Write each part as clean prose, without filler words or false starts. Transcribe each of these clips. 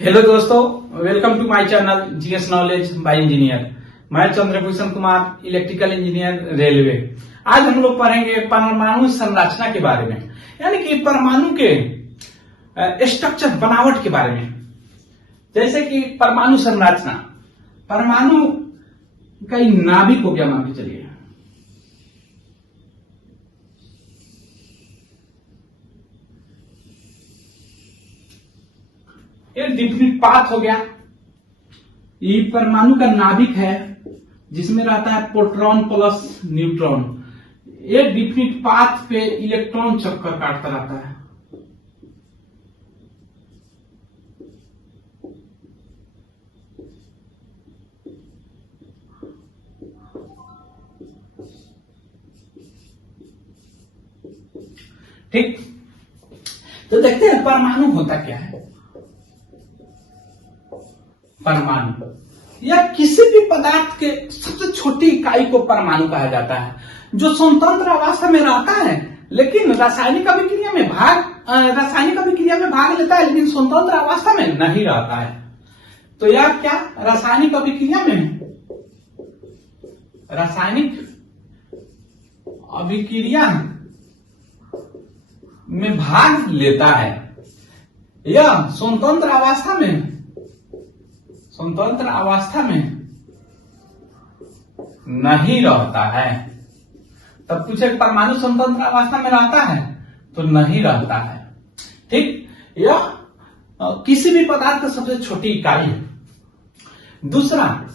Hello दोस्तों, welcome to my channel GS knowledge by engineer. मैं Chandrabhushan Kumar, electrical engineer, railway. आज हम लोग पढ़ेंगे परमाणु संरचना के बारे में, यानी कि परमाणु के स्ट्रक्चर, बनावट के बारे में। जैसे कि परमाणु संरचना, परमाणु का नाभिक हो गया, मान के चलिए। ये डिफिनिट पाथ हो गया। ये परमाणु का नाभिक है जिसमें रहता है प्रोटॉन प्लस न्यूट्रॉन। ये डिफिनिट पाथ पे इलेक्ट्रॉन चक्कर काटता रहता है। ठीक, तो देखते हैं परमाणु होता क्या है। परमाणु या किसी भी पदार्थ के सबसे छोटी इकाई को परमाणु कहा जाता है, जो स्वतंत्र अवस्था में रहता है लेकिन रासायनिक अभिक्रिया में भाग लेता है, लेकिन स्वतंत्र अवस्था में नहीं रहता है। तो यह क्या रासायनिक अभिक्रिया में भाग लेता है, यह स्वतंत्र अवस्था में नहीं रहता है। तब पूछे परमाणु स्वतंत्र अवस्था में रहता है तो नहीं रहता है। ठीक, यह किसी भी पदार्थ की सबसे छोटी इकाई है। दूसरा,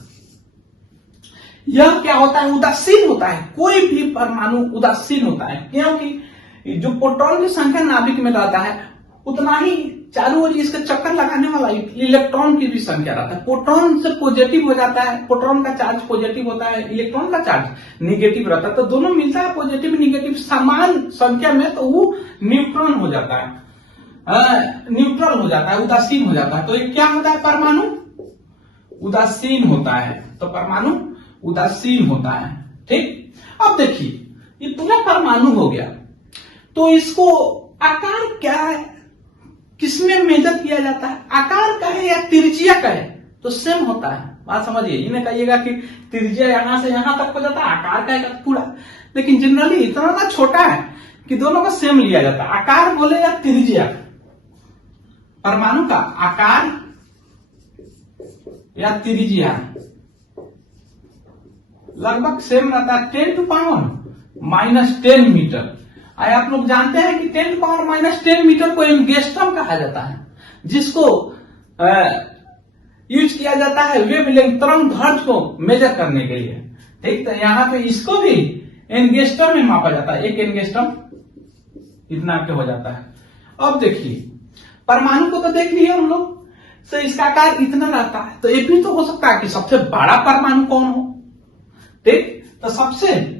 यह क्या होता है, उदासीन होता है। कोई भी परमाणु उदासीन होता है, क्योंकि जो प्रोटॉन की संख्या नाभिक में रहता है उतना ही चारों ओर इसका चक्कर लगाने वाला इलेक्ट्रॉन की भी संख्या रहता है। प्रोटॉन से पॉजिटिव हो जाता है, प्रोटॉन का चार्ज पॉजिटिव होता है, इलेक्ट्रॉन का चार्ज निगेटिव रहता है। तो दोनों मिलता है पॉजिटिव निगेटिव समान संख्या में, तो वो न्यूट्रॉन हो जाता है, न्यूट्रल हो जाता है, उदासीन हो जाता है। तो ये क्या होता है, परमाणु उदासीन होता है। तो परमाणु उदासीन होता है। ठीक, अब देखिए ये पूरा परमाणु हो गया, तो इसको आकार क्या है, किसमें मेजर किया जाता है, आकार का है या त्रिज्या का है, तो सेम होता है। बात समझिए, ये नहीं कहिएगा कि त्रिज्या यहां से यहां तक हो जाता है, आकार का है पूरा। लेकिन जनरली इतना ना छोटा है कि दोनों का सेम लिया जाता है। आकार बोले या त्रिज्या, परमाणु का आकार या त्रिज्या लगभग सेम रहता है। 10⁻⁻10 मीटर। आप लोग जानते हैं कि 10⁻⁻10 मीटर को एंगस्ट्रॉम कहा जाता है, जिसको यूज किया जाता है वेवलेंथ, तरंग दैर्घ्य को मेजर करने के लिए। ठीक, तो यहाँ पे इसको भी एंगस्ट्रॉम में मापा जाता है। एक एंगस्ट्रॉम इतना के हो जाता है। अब देखिए परमाणु को तो देख लिए हम लोग, तो इसका आकार इतना रहता है। तो ये भी तो हो सकता है कि सबसे बड़ा परमाणु कौन हो। ठीक, तो सबसे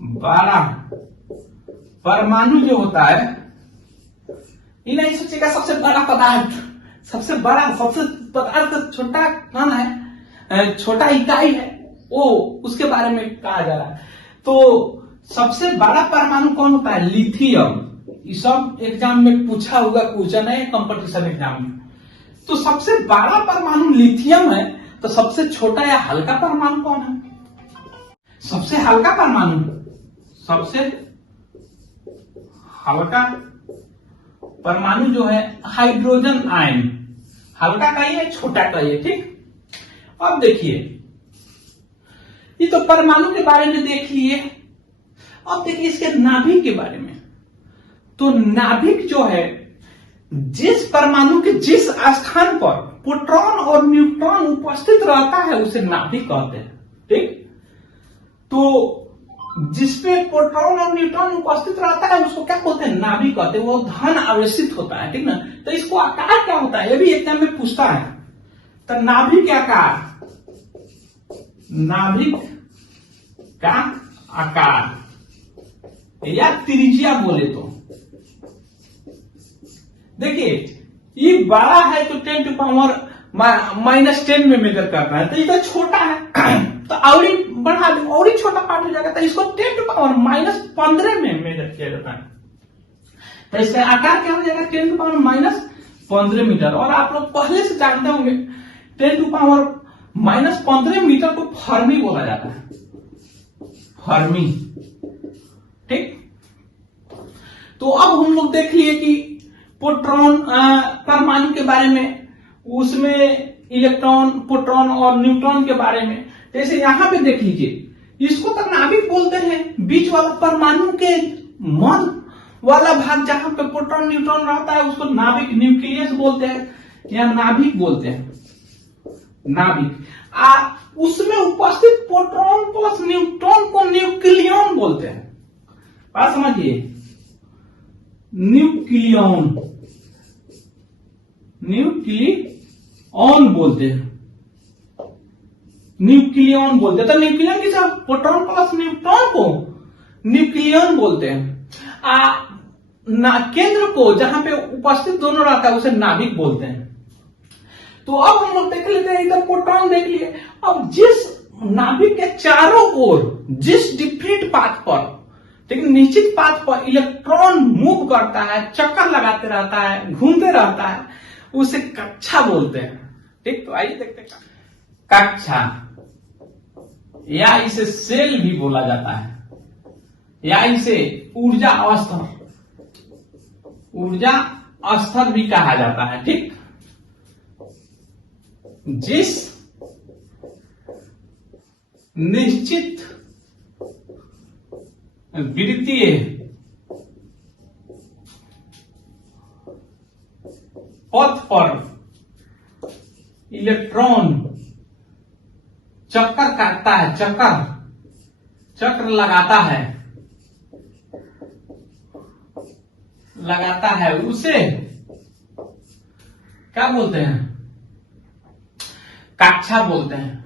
बड़ा परमाणु जो होता है, ये नहीं सोचेगा सबसे बड़ा पदार्थ, सबसे बड़ा, सबसे पदार्थ छोटा कौन है, छोटा इकाई है वो, उसके बारे में कहा जा रहा है। तो सबसे बड़ा परमाणु कौन होता है, लिथियम। ये सब एग्जाम में पूछा होगा, क्वेश्चन है कंपटीशन एग्जाम में। तो सबसे बड़ा परमाणु लिथियम है, तो सबसे छोटा या हल्का परमाणु कौन है, सबसे हल्का परमाणु, सबसे हल्का परमाणु जो है हाइड्रोजन आयन। हल्का का ये, छोटा का ये। ठीक, अब देखिए ये तो परमाणु के बारे में देख लिए। अब देखिए इसके नाभिक के बारे में। तो नाभिक जो है, जिस परमाणु के जिस स्थान पर प्रोटॉन और न्यूट्रॉन उपस्थित रहता है उसे नाभिक कहते हैं। ठीक, तो जिसपे प्रोटॉन और न्यूट्रॉन उपस्थित रहता है उसको क्या कहते हैं, नाभिक कहते हैं। वो धन आवेशित होता है। ठीक ना, तो इसको आकार क्या होता है, ये भी एग्जाम में पूछता है। तो नाभिक का आकार, नाभिक का आकार या त्रिज्या बोले तो, देखिए ये बड़ा है तो 10⁻⁻10 में मेजर करना है, तो ये तो छोटा है तो और बढ़ा दो, और छोटा पार्ट हो जाएगा, तो इसको 10⁻⁻15 में मेजर किया जाता है। तो इसका आकार क्या हो जाएगा 10 टू पावर माइनस 15 मीटर। और आप लोग पहले से जानते होंगे 10 टू पावर माइनस 15 मीटर को फर्मी बोला जाता है, फर्मी। ठीक, तो अब हम लोग देख लिए कि प्रोटॉन परमाणु के बारे में, उसमें इलेक्ट्रॉन, प्रोटॉन और न्यूट्रॉन के बारे में। जैसे यहां पे देख लीजिए, इसको तो नाभिक बोलते हैं, बीच वाला परमाणु के मध्य वाला भाग जहां पे प्रोटॉन न्यूट्रॉन रहता है उसको नाभिक, न्यूक्लियस बोलते हैं या नाभिक बोलते हैं, नाभिक। उसमें उपस्थित प्रोटॉन प्लस न्यूट्रॉन को न्यूक्लियन बोलते हैं। बात समझिए, न्यूक्लियन, न्यूक्लियन बोलते हैं, न्यूक्लियन बोलते हैं। तो न्यूक्लियन किस, प्रोटॉन प्लस न्यूट्रॉन को न्यूक्लियन बोलते हैं। केंद्र को जहां पे उपस्थित दोनों रहता है उसे नाभिक बोलते हैं। तो अब हम लोग देख लेते हैं, इधर प्रोटॉन देख लिए। अब जिस नाभिक के चारों ओर जिस डिफरेंट पाथ पर, ठीक, निश्चित पाथ पर इलेक्ट्रॉन मूव करता है, चक्कर लगाते रहता है, घूमते रहता है, उसे कक्षा बोलते हैं। ठीक, तो आइए देखते हैं कक्षा, या इसे सेल भी बोला जाता है, या इसे ऊर्जा स्तर, ऊर्जा स्तर भी कहा जाता है। ठीक, जिस निश्चित वृत्तीय पथ पर इलेक्ट्रॉन चक्कर काटता है, चक्र लगाता है, उसे क्या बोलते हैं, कक्षा बोलते हैं,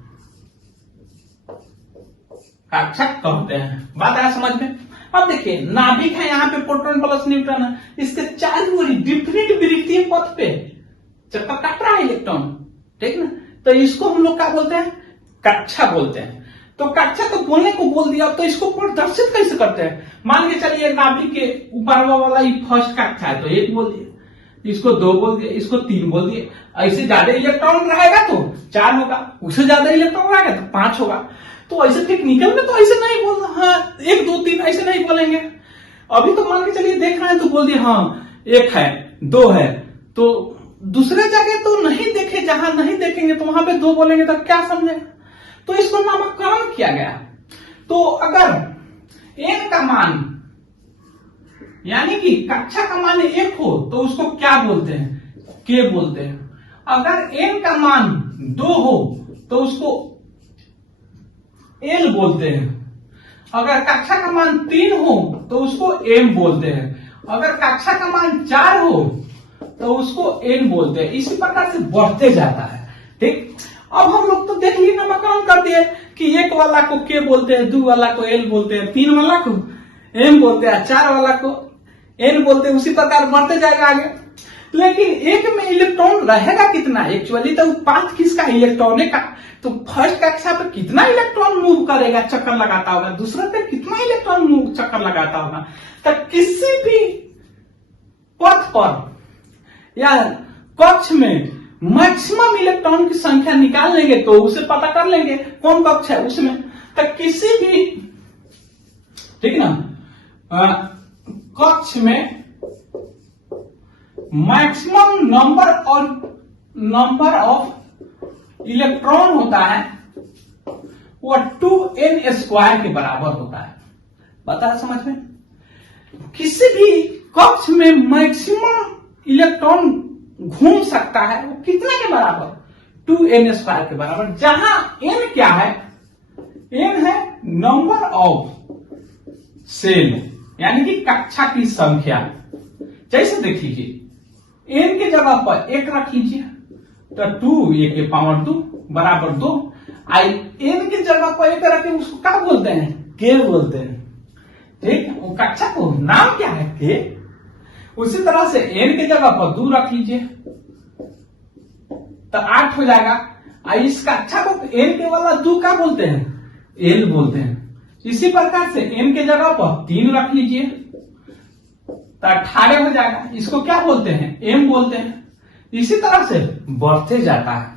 कक्षा कहते हैं। बात आया समझ में? अब देखिए, नाभिक है, यहाँ पे प्रोटॉन प्लस न्यूट्रॉन है, इसके चारों ओर डिफरेंट वृत्तीय पथ पे चक्कर काट रहा है इलेक्ट्रॉन, ठीक ना। तो इसको हम लोग क्या बोलते हैं, कक्षा बोलते हैं। तो कक्षा तो बोलने को बोल दिया, तो इसको प्रदर्शित कैसे करते हैं? मान के चलिए नाभिक के ऊपर वाला ही फर्स्ट कक्षा है, तो 1 बोल दिया, इसको 2 बोल दिया, इसको 3 बोल दिया। ऐसे ज्यादा इलेक्ट्रॉन रहेगा तो 4 होगा, उससे ज्यादा इलेक्ट्रॉन रहेगा तो 5 होगा। तो ऐसे टेक्निकल में तो ऐसे नहीं बोल, हाँ 1 2 3 ऐसे नहीं बोलेंगे। अभी तो मान के चलिए देख रहे हैं तो बोल दिए हाँ 1 है 2 है, तो दूसरे जगह तो नहीं देखे, जहां नहीं देखेंगे तो वहां पे 2 बोलेंगे तो क्या समझे? तो इसको नामकरण किया गया। तो अगर n का मान, यानी कि कक्षा का मान 1 हो तो उसको क्या बोलते हैं, k बोलते हैं। अगर n का मान 2 हो तो उसको l बोलते हैं। अगर कक्षा का मान 3 हो तो उसको m बोलते हैं। अगर कक्षा का मान 4 हो तो उसको n बोलते हैं। इसी प्रकार से बढ़ते जाता है। ठीक, अब हम लोग तो देख लिए, नामकरण कर दिए कि 1 वाला को k बोलते हैं, 2 वाला को l बोलते हैं, 3 वाला को m बोलते हैं, 4 वाला को n बोलते हैं। उसी प्रकार बढ़ते जाएगा आगे। लेकिन एक में इलेक्ट्रॉन रहेगा कितना? एक्चुअली तो पाथ किसका, इलेक्ट्रॉन का। तो फर्स्ट कक्षा पे कितना इलेक्ट्रॉन मूव करेगा, चक्कर लगाता होगा, दूसरे पे कितना इलेक्ट्रॉन मूव चक्कर लगाता होगा। तो किसी भी पथ पर या कक्ष में मैक्सिमम इलेक्ट्रॉन की संख्या निकाल लेंगे तो उसे पता कर लेंगे कौन कक्ष है उसमें। तो किसी भी, ठीक ना, कक्ष में मैक्सिमम नंबर ऑफ इलेक्ट्रॉन होता है वो 2n² के बराबर होता है। बता समझ में? किसी भी कक्ष में मैक्सिमम इलेक्ट्रॉन घूम सकता है, वो कितना के बराबर? 2n² के बराबर। जहां n क्या है? n है नंबर ऑफ सेल, यानी कि कक्षा की संख्या। जैसे देख लीजिए, n के जगह पर 1 रख लीजिए तो 2 a के पावर 2 बराबर 2। n के जगह पर 1 रखे उसको क्या बोलते हैं? k बोलते हैं। ठीक, वो कक्षा को नाम क्या है? k। उसी तरह से n के जगह पर 2 रख लीजिए तो 8 हो जाएगा। इस कक्षा को n के वाला 2 क्या बोलते हैं? l बोलते हैं। इसी प्रकार से n के जगह पर 3 रख लीजिए तो 18 हो जाएगा। इसको क्या बोलते हैं, m बोलते हैं। इसी तरह से बढ़ते जाता है।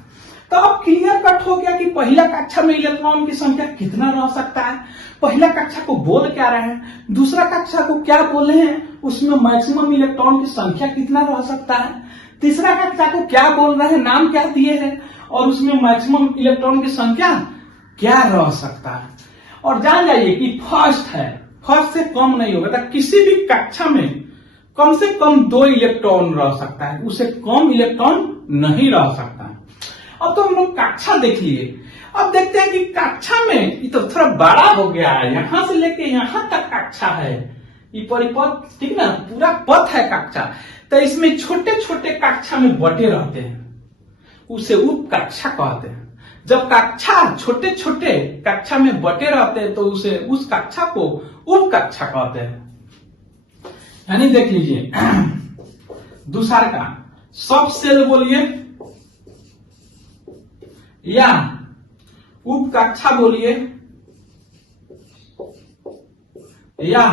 तो अब क्लियर कट हो गया कि पहला कक्षा में इलेक्ट्रॉन की संख्या कितना रह सकता है। पहला कक्षा को बोल क्या रहे हैं, दूसरा कक्षा को क्या बोले हैं, उसमें मैक्सिमम इलेक्ट्रॉन की संख्या कितना रह सकता है, तीसरा कक्षा को क्या बोल रहे हैं, नाम क्या दिए हैं, और उसमें मैक्सिमम इलेक्ट्रॉन की संख्या क्या रह सकता है। और जान जाइए कि फर्स्ट है, फर्स्ट से कम नहीं होगा। तो किसी भी कक्षा में कम से कम 2 इलेक्ट्रॉन रह सकता है, उससे कम इलेक्ट्रॉन नहीं रह सकता है। अब तो हम लोग कक्षा देख लिए। अब देखते हैं कि कक्षा में ये तो थोड़ा बड़ा हो गया है, यहां से लेके यहां तक कक्षा है, ये परिपथ, ठीक ना, पूरा पथ है कक्षा। तो इसमें छोटे छोटे कक्षा में बटे रहते हैं, उसे उप कक्षा कहते हैं। जब कक्षा छोटे छोटे कक्षा में बटे रहते हैं तो उसे उस कक्षा को उप कक्षा कहते हैं। यानी देख लीजिए दूसरा का सब सेल बोलिए या उप कक्षा बोलिए या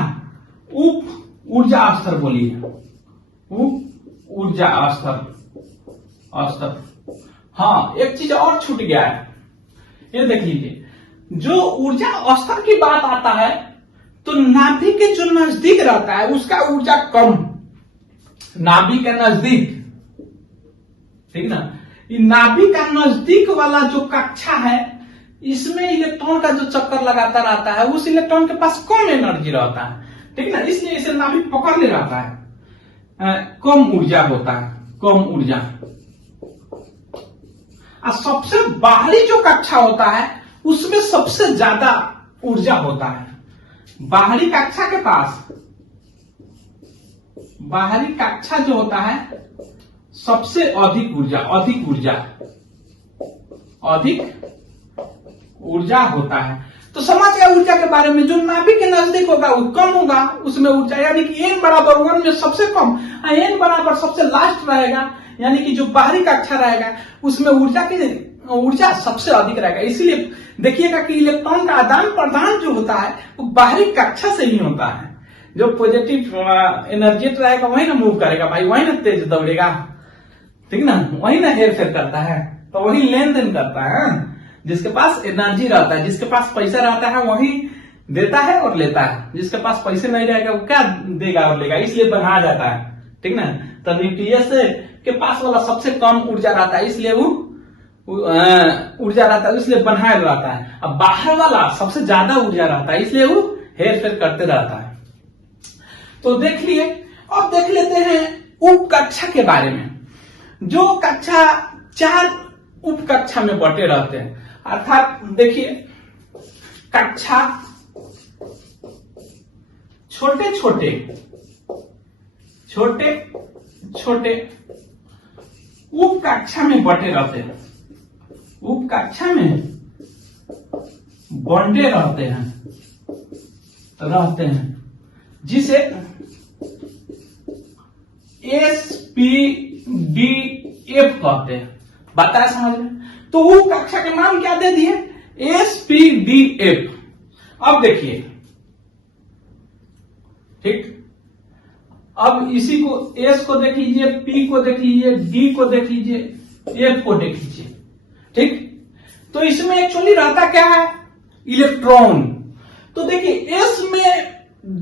उप ऊर्जा स्तर बोलिए, उप ऊर्जा स्तर। हाँ, एक चीज और छूट गया है, ये देख लीजिए। जो ऊर्जा स्तर की बात आता है तो नाभि के जो नजदीक रहता है उसका ऊर्जा कम, नाभि के नजदीक, ठीक ना, ये नाभि का नजदीक वाला जो कक्षा है इसमें इलेक्ट्रॉन का जो चक्कर लगाता रहता है उस इलेक्ट्रॉन के पास कम एनर्जी रहता है, ठीक ना, इसलिए इसे नाभि पकड़ ले रहता है, कम ऊर्जा होता है, कम ऊर्जा। और सबसे बाहरी जो कक्षा होता है उसमें सबसे ज्यादा ऊर्जा होता है। बाहरी कक्षा के पास, बाहरी कक्षा जो होता है सबसे अधिक ऊर्जा होता है। तो समझ गया ऊर्जा के बारे में। जो नाभि के नजदीक होगा वो कम होगा, उसमें ऊर्जा, यानी कि n बराबर 1 में सबसे कम, n बराबर सबसे लास्ट रहेगा, यानी कि जो बाहरी कक्षा रहेगा उसमें ऊर्जा सबसे अधिक रहेगा। इसीलिए देखिएगा कि इलेक्ट्रॉन का आदान प्रदान जो होता है वो बाहरी कक्षा से ही होता है। जो पॉजिटिव एनर्जी रहेगा वही ना मूव करेगा भाई, वही ना तेज दौड़ेगा, ठीक ना, वही ना हेर फेर करता है, तो वही लेन देन करता है। जिसके पास एनर्जी रहता है, जिसके पास पैसा रहता है वही देता है और लेता है, जिसके पास पैसे नहीं रहेगा वो क्या देगा और लेगा, इसलिए बनाया जाता है, ठीक ना। तो न्यूक्लियस के पास वाला सबसे कम ऊर्जा रहता है, इसलिए वो ऊर्जा रहता है, इसलिए बनाया रहता है। अब बाहर वाला सबसे ज्यादा ऊर्जा रहता है, इसलिए वो हेर फेर करते रहता है। तो देख लिए। अब देख लेते हैं उप कक्षा के बारे में। जो कक्षा 4 उप कक्षा में बटे रहते हैं, अर्थात देखिए कक्षा छोटे छोटे उप कक्षा में बटे रहते हैं, उप कक्षा में बंटे रहते हैं जिसे SPDF कहते हैं। बताया समझ में? तो उप कक्षा के नाम क्या दे दिए, SPDF। अब देखिए, ठीक, अब इसी को S को देख लीजिए, P को देख लीजिए, D को देख लीजिए, F को देख लीजिए, ठीक। तो इसमें एक्चुअली रहता क्या है, इलेक्ट्रॉन। तो देखिए S में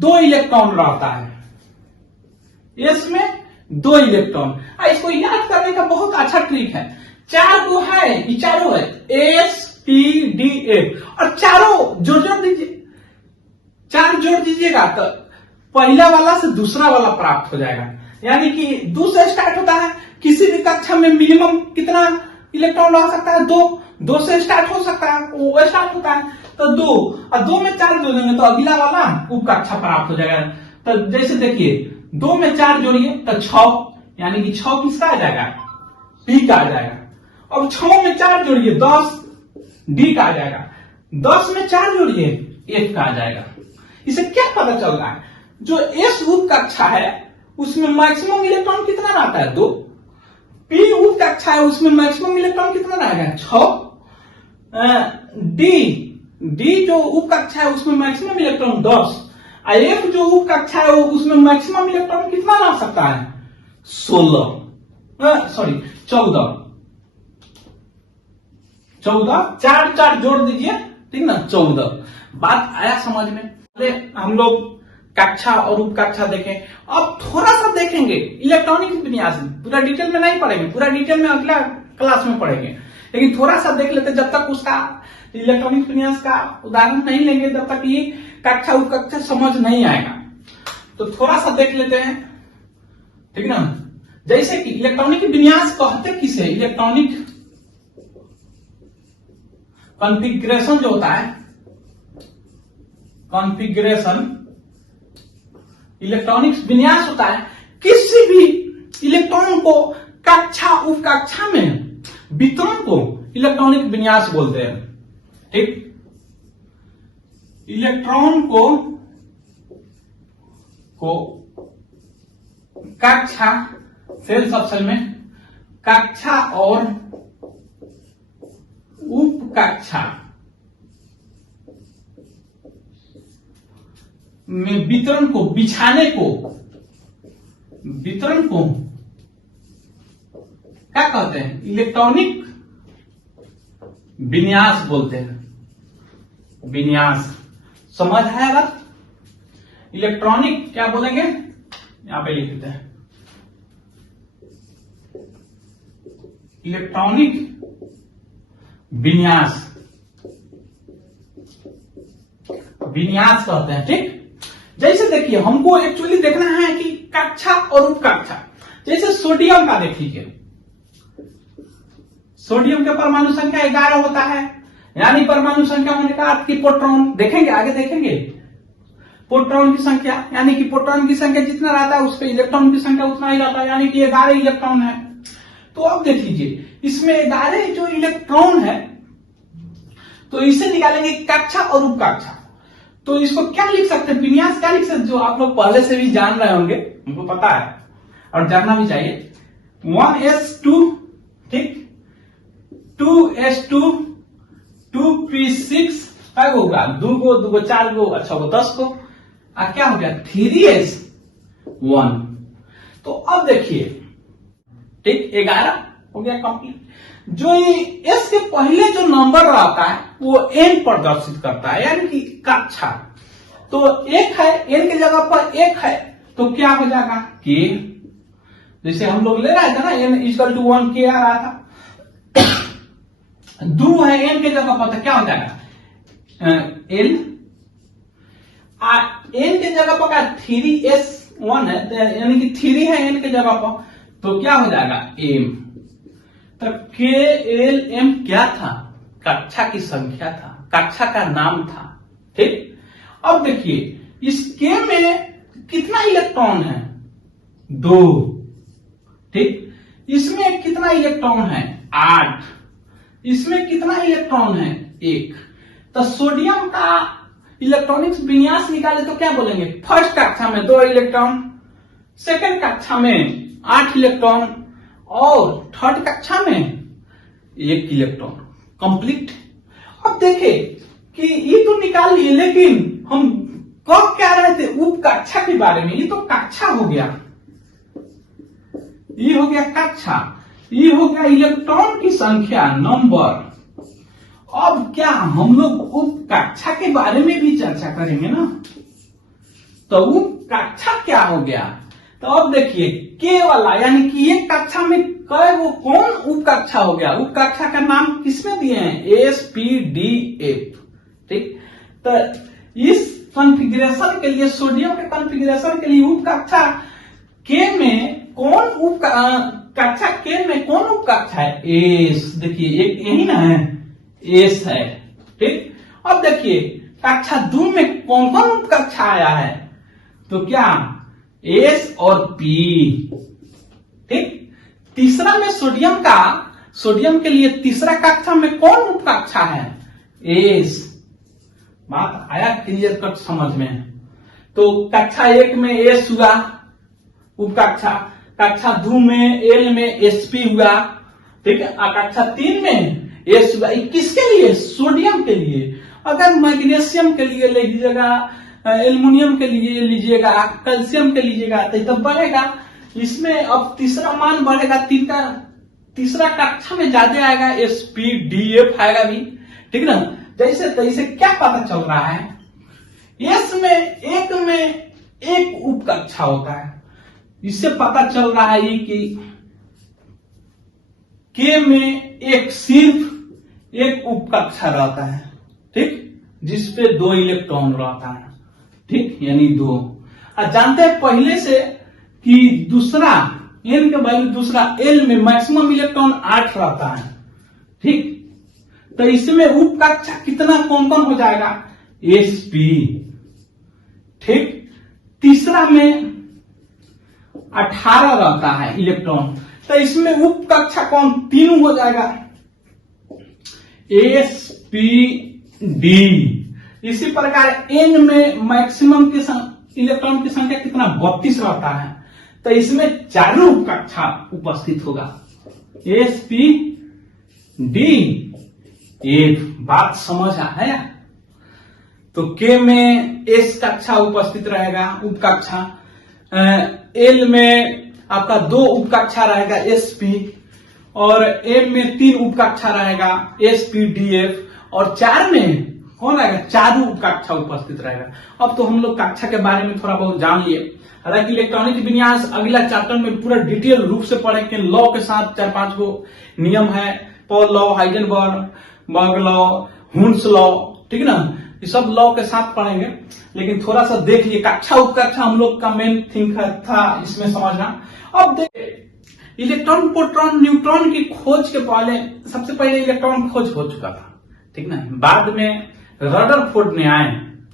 2 इलेक्ट्रॉन रहता है, S में 2 इलेक्ट्रॉन। इसको याद करने का बहुत अच्छा ट्रिक है। 4 को है, ये चारों है, SPDF, और चारों जोड़ दीजिए, 4 जोड़ दीजिएगा तो पहला वाला से दूसरा वाला प्राप्त हो जाएगा। यानी कि 2 से स्टार्ट होता है, किसी भी कक्षा में मिनिमम कितना इलेक्ट्रॉन रह सकता है, 2 से स्टार्ट हो सकता है, वो स्टार्ट होता है तो 2, और 2 में 4 जोड़ेंगे तो अगला वाला उप कक्षा प्राप्त हो जाएगा। तो जैसे देखिए 2 में 4 जोड़िए तो 6, यानी कि 6 किसका आ जाएगा, P का आ जाएगा। अब 6 में 4 जोड़िए 10, D का आ जाएगा। 10 में 4 जोड़िए F का आ जाएगा। इसे क्या पता चल रहा है, जो S उप कक्षा है उसमें मैक्सिमम इलेक्ट्रॉन कितना रहता है, 2। P उप कक्षा है उसमें मैक्सिमम इलेक्ट्रॉन कितना रहेगा, 6। D जो उप कक्षा है उसमें मैक्सिमम इलेक्ट्रॉन 10। F जो उप कक्षा है वो उसमें मैक्सिमम इलेक्ट्रॉन कितना ला सकता है? 14 14 चार चार जोड़ दीजिए, ठीक ना, 14। बात आया समझ में? हम लोग कक्षा और उप कक्षा देखें। अब थोड़ा सा देखेंगे इलेक्ट्रॉनिक विन्यास, पूरा डिटेल में नहीं पढ़ेंगे, पूरा डिटेल में अगला क्लास में पढ़ेंगे, लेकिन थोड़ा सा देख लेते, जब तक उसका इलेक्ट्रॉनिक विन्यास का उदाहरण नहीं लेंगे तब तक ये कक्षा उप कक्षा समझ नहीं आएगा। तो थोड़ा सा देख लेते हैं, ठीक ना। जैसे कि इलेक्ट्रॉनिक विन्यास कहते किसे? इलेक्ट्रॉनिक कॉन्फ़िगरेशन जो होता है, कॉन्फ़िगरेशन इलेक्ट्रॉनिक विन्यास होता है किसी भी इलेक्ट्रॉन को कक्षा उप कक्षा में वितरण को इलेक्ट्रॉनिक विन्यास बोलते हैं, ठीक। इलेक्ट्रॉन को कक्षा, सेल सबसेल में कक्षा और उप कक्षा में वितरण को, बिछाने को, वितरण को क्या कहते हैं? इलेक्ट्रॉनिक विन्यास बोलते हैं। विन्यास समझ है बात? इलेक्ट्रॉनिक क्या बोलेंगे? यहां पे लिख देते हैं, इलेक्ट्रॉनिक विन्यास, विन्यास कहते हैं, ठीक। जैसे देखिए हमको एक्चुअली देखना है कि कक्षा और उप कक्षा। जैसे सोडियम का देख लीजिए, सोडियम का परमाणु संख्या 11 होता है, यानी परमाणु संख्या होने का अर्थ की प्रोटॉन, देखेंगे आगे देखेंगे, प्रोटॉन की संख्या, यानी कि प्रोटॉन की संख्या जितना रहता है उस पर इलेक्ट्रॉन की संख्या उतना ही रहता है, यानी कि 11 इलेक्ट्रॉन है। तो अब देख लीजिए इसमें 11 जो इलेक्ट्रॉन है, तो इसे निकालेंगे कक्षा और उप कक्षा। तो इसको क्या लिख सकते हैं? विन्यास क्या लिख सकते हैं? जो आप लोग पहले से भी जान रहे होंगे, हमको पता है और जानना भी चाहिए। 1s2, ठीक, 2s2, 2p6, क्या होगा? 2 गो 4 गो, अच्छा वो 10 को, क्या हो गया? 3s1। तो अब देखिए, ठीक, 11 हो गया कंप्लीट। जो एस के पहले जो नंबर रहता है वो एन प्रदर्शित करता है, यानी कि कक्षा। तो 1 है, एन के जगह पर 1 है, तो क्या हो जाएगा? के। जैसे हम लोग ले रहे थे ना, एन इक्वल टू 1 के आ रहा था। 2 है एन के जगह पर, तो क्या हो जाएगा? एन। एन के जगह पर 3s1 है, यानी कि 3 है एन के जगह पर, तो क्या हो जाएगा? एम। तो के एल एम क्या था? कक्षा की संख्या था, कक्षा का नाम था, ठीक। अब देखिए इस के में कितना इलेक्ट्रॉन है? 2, ठीक। इसमें कितना इलेक्ट्रॉन है? 8। इसमें कितना इलेक्ट्रॉन है? 1। तो सोडियम का इलेक्ट्रॉनिक्स विन्यास निकाले तो क्या बोलेंगे? फर्स्ट कक्षा में 2 इलेक्ट्रॉन, सेकंड कक्षा में 8 इलेक्ट्रॉन और थर्ड कक्षा में 1 इलेक्ट्रॉन। कंप्लीट। अब देखे कि ये तो निकाल लिए, लेकिन हम कब कह रहे थे उप कक्षा के बारे में? ये तो कक्षा हो गया, ये हो गया कक्षा, ये हो गया इलेक्ट्रॉन की संख्या, नंबर। अब क्या हम लोग उप कक्षा के बारे में भी चर्चा करेंगे ना? तो उप कक्षा क्या हो गया? तो अब देखिए के वाला, यानी कि एक कक्षा में कई वो कौन उप कक्षा हो गया? उप कक्षा का नाम किसमें दिए हैं? SPDF, ठीक। तो इस कॉन्फ़िगरेशन के लिए, सोडियम के कॉन्फ़िगरेशन के लिए उप कक्षा के में कौन उप कक्षा के में कौन उप कक्षा है? एस। देखिए एक यही ना है, एस है, ठीक। अब देखिए कक्षा 2 में कौन कौन उप कक्षा आया है? तो क्या? एस और पी, ठीक। तीसरा में सोडियम का, सोडियम के लिए तीसरा कक्षा में कौन उप कक्षा है? एस। बात आया क्लियर कट समझ में? तो कक्षा 1 में एस हुआ उप कक्षा, कक्षा 2 में एल में एसपी हुआ, ठीक है। कक्षा 3 में एस हुआ। किसके लिए? सोडियम के लिए। अगर मैग्नीशियम के लिए ले लीजिएगा एल्युमिनियम के लिए लीजिएगा, कैल्शियम के लीजिएगा तो बढ़ेगा। इसमें अब तीसरा मान बढ़ेगा, तीसरा कक्षा में ज्यादा आएगा, SPDF आएगा भी, ठीक ना। जैसे तैसे क्या पता चल रहा है, एस में एक उप कक्षा होता है। इससे पता चल रहा है कि के में सिर्फ एक उप कक्षा रहता है, ठीक, जिसपे 2 इलेक्ट्रॉन रहता है, ठीक, यानी 2। और जानते हैं पहले से कि दूसरा एन के वैल्यू दूसरा एल में मैक्सिमम इलेक्ट्रॉन 8 रहता है, ठीक। तो इसमें उप कक्षा कितना कौन कौन हो जाएगा, sp, ठीक। तीसरा में 18 रहता है इलेक्ट्रॉन, तो इसमें उप कक्षा कौन 3 हो जाएगा, sp_d। इसी प्रकार n में मैक्सिमम की इलेक्ट्रॉन की संख्या कितना 32 रहता है, तो इसमें 4 उप कक्षा उपस्थित होगा, sp_d। बात समझ आया। तो k में s कक्षा उपस्थित रहेगा, उप कक्षा। l में आपका 2 उप कक्षा रहेगा, sp, और m में 3 उप कक्षा रहेगा, spdf, और 4 में कौन रहेगा, 4 उप कक्षा उपस्थित रहेगा। अब तो हम लोग कक्षा के बारे में थोड़ा बहुत जान लिए। हालांकि इलेक्ट्रॉनिक विन्यास अगला चैप्टर में पूरा डिटेल रूप से पढ़े कि लॉ के साथ 4-5 गो नियम है, Paul law, Heisenberg law, Hund's law, ठीक ना, ये सब लॉ के साथ पढ़ेंगे। लेकिन थोड़ा सा देख लिए कक्षा उपकक्षा हम लोग का मेन थिंक था इसमें समझना। अब देखिए इलेक्ट्रॉन, प्रोटॉन, न्यूट्रॉन की खोज के पहले सबसे पहले इलेक्ट्रॉन खोज हो चुका था, ठीक ना। बाद में रदरफोर्ड ने आए,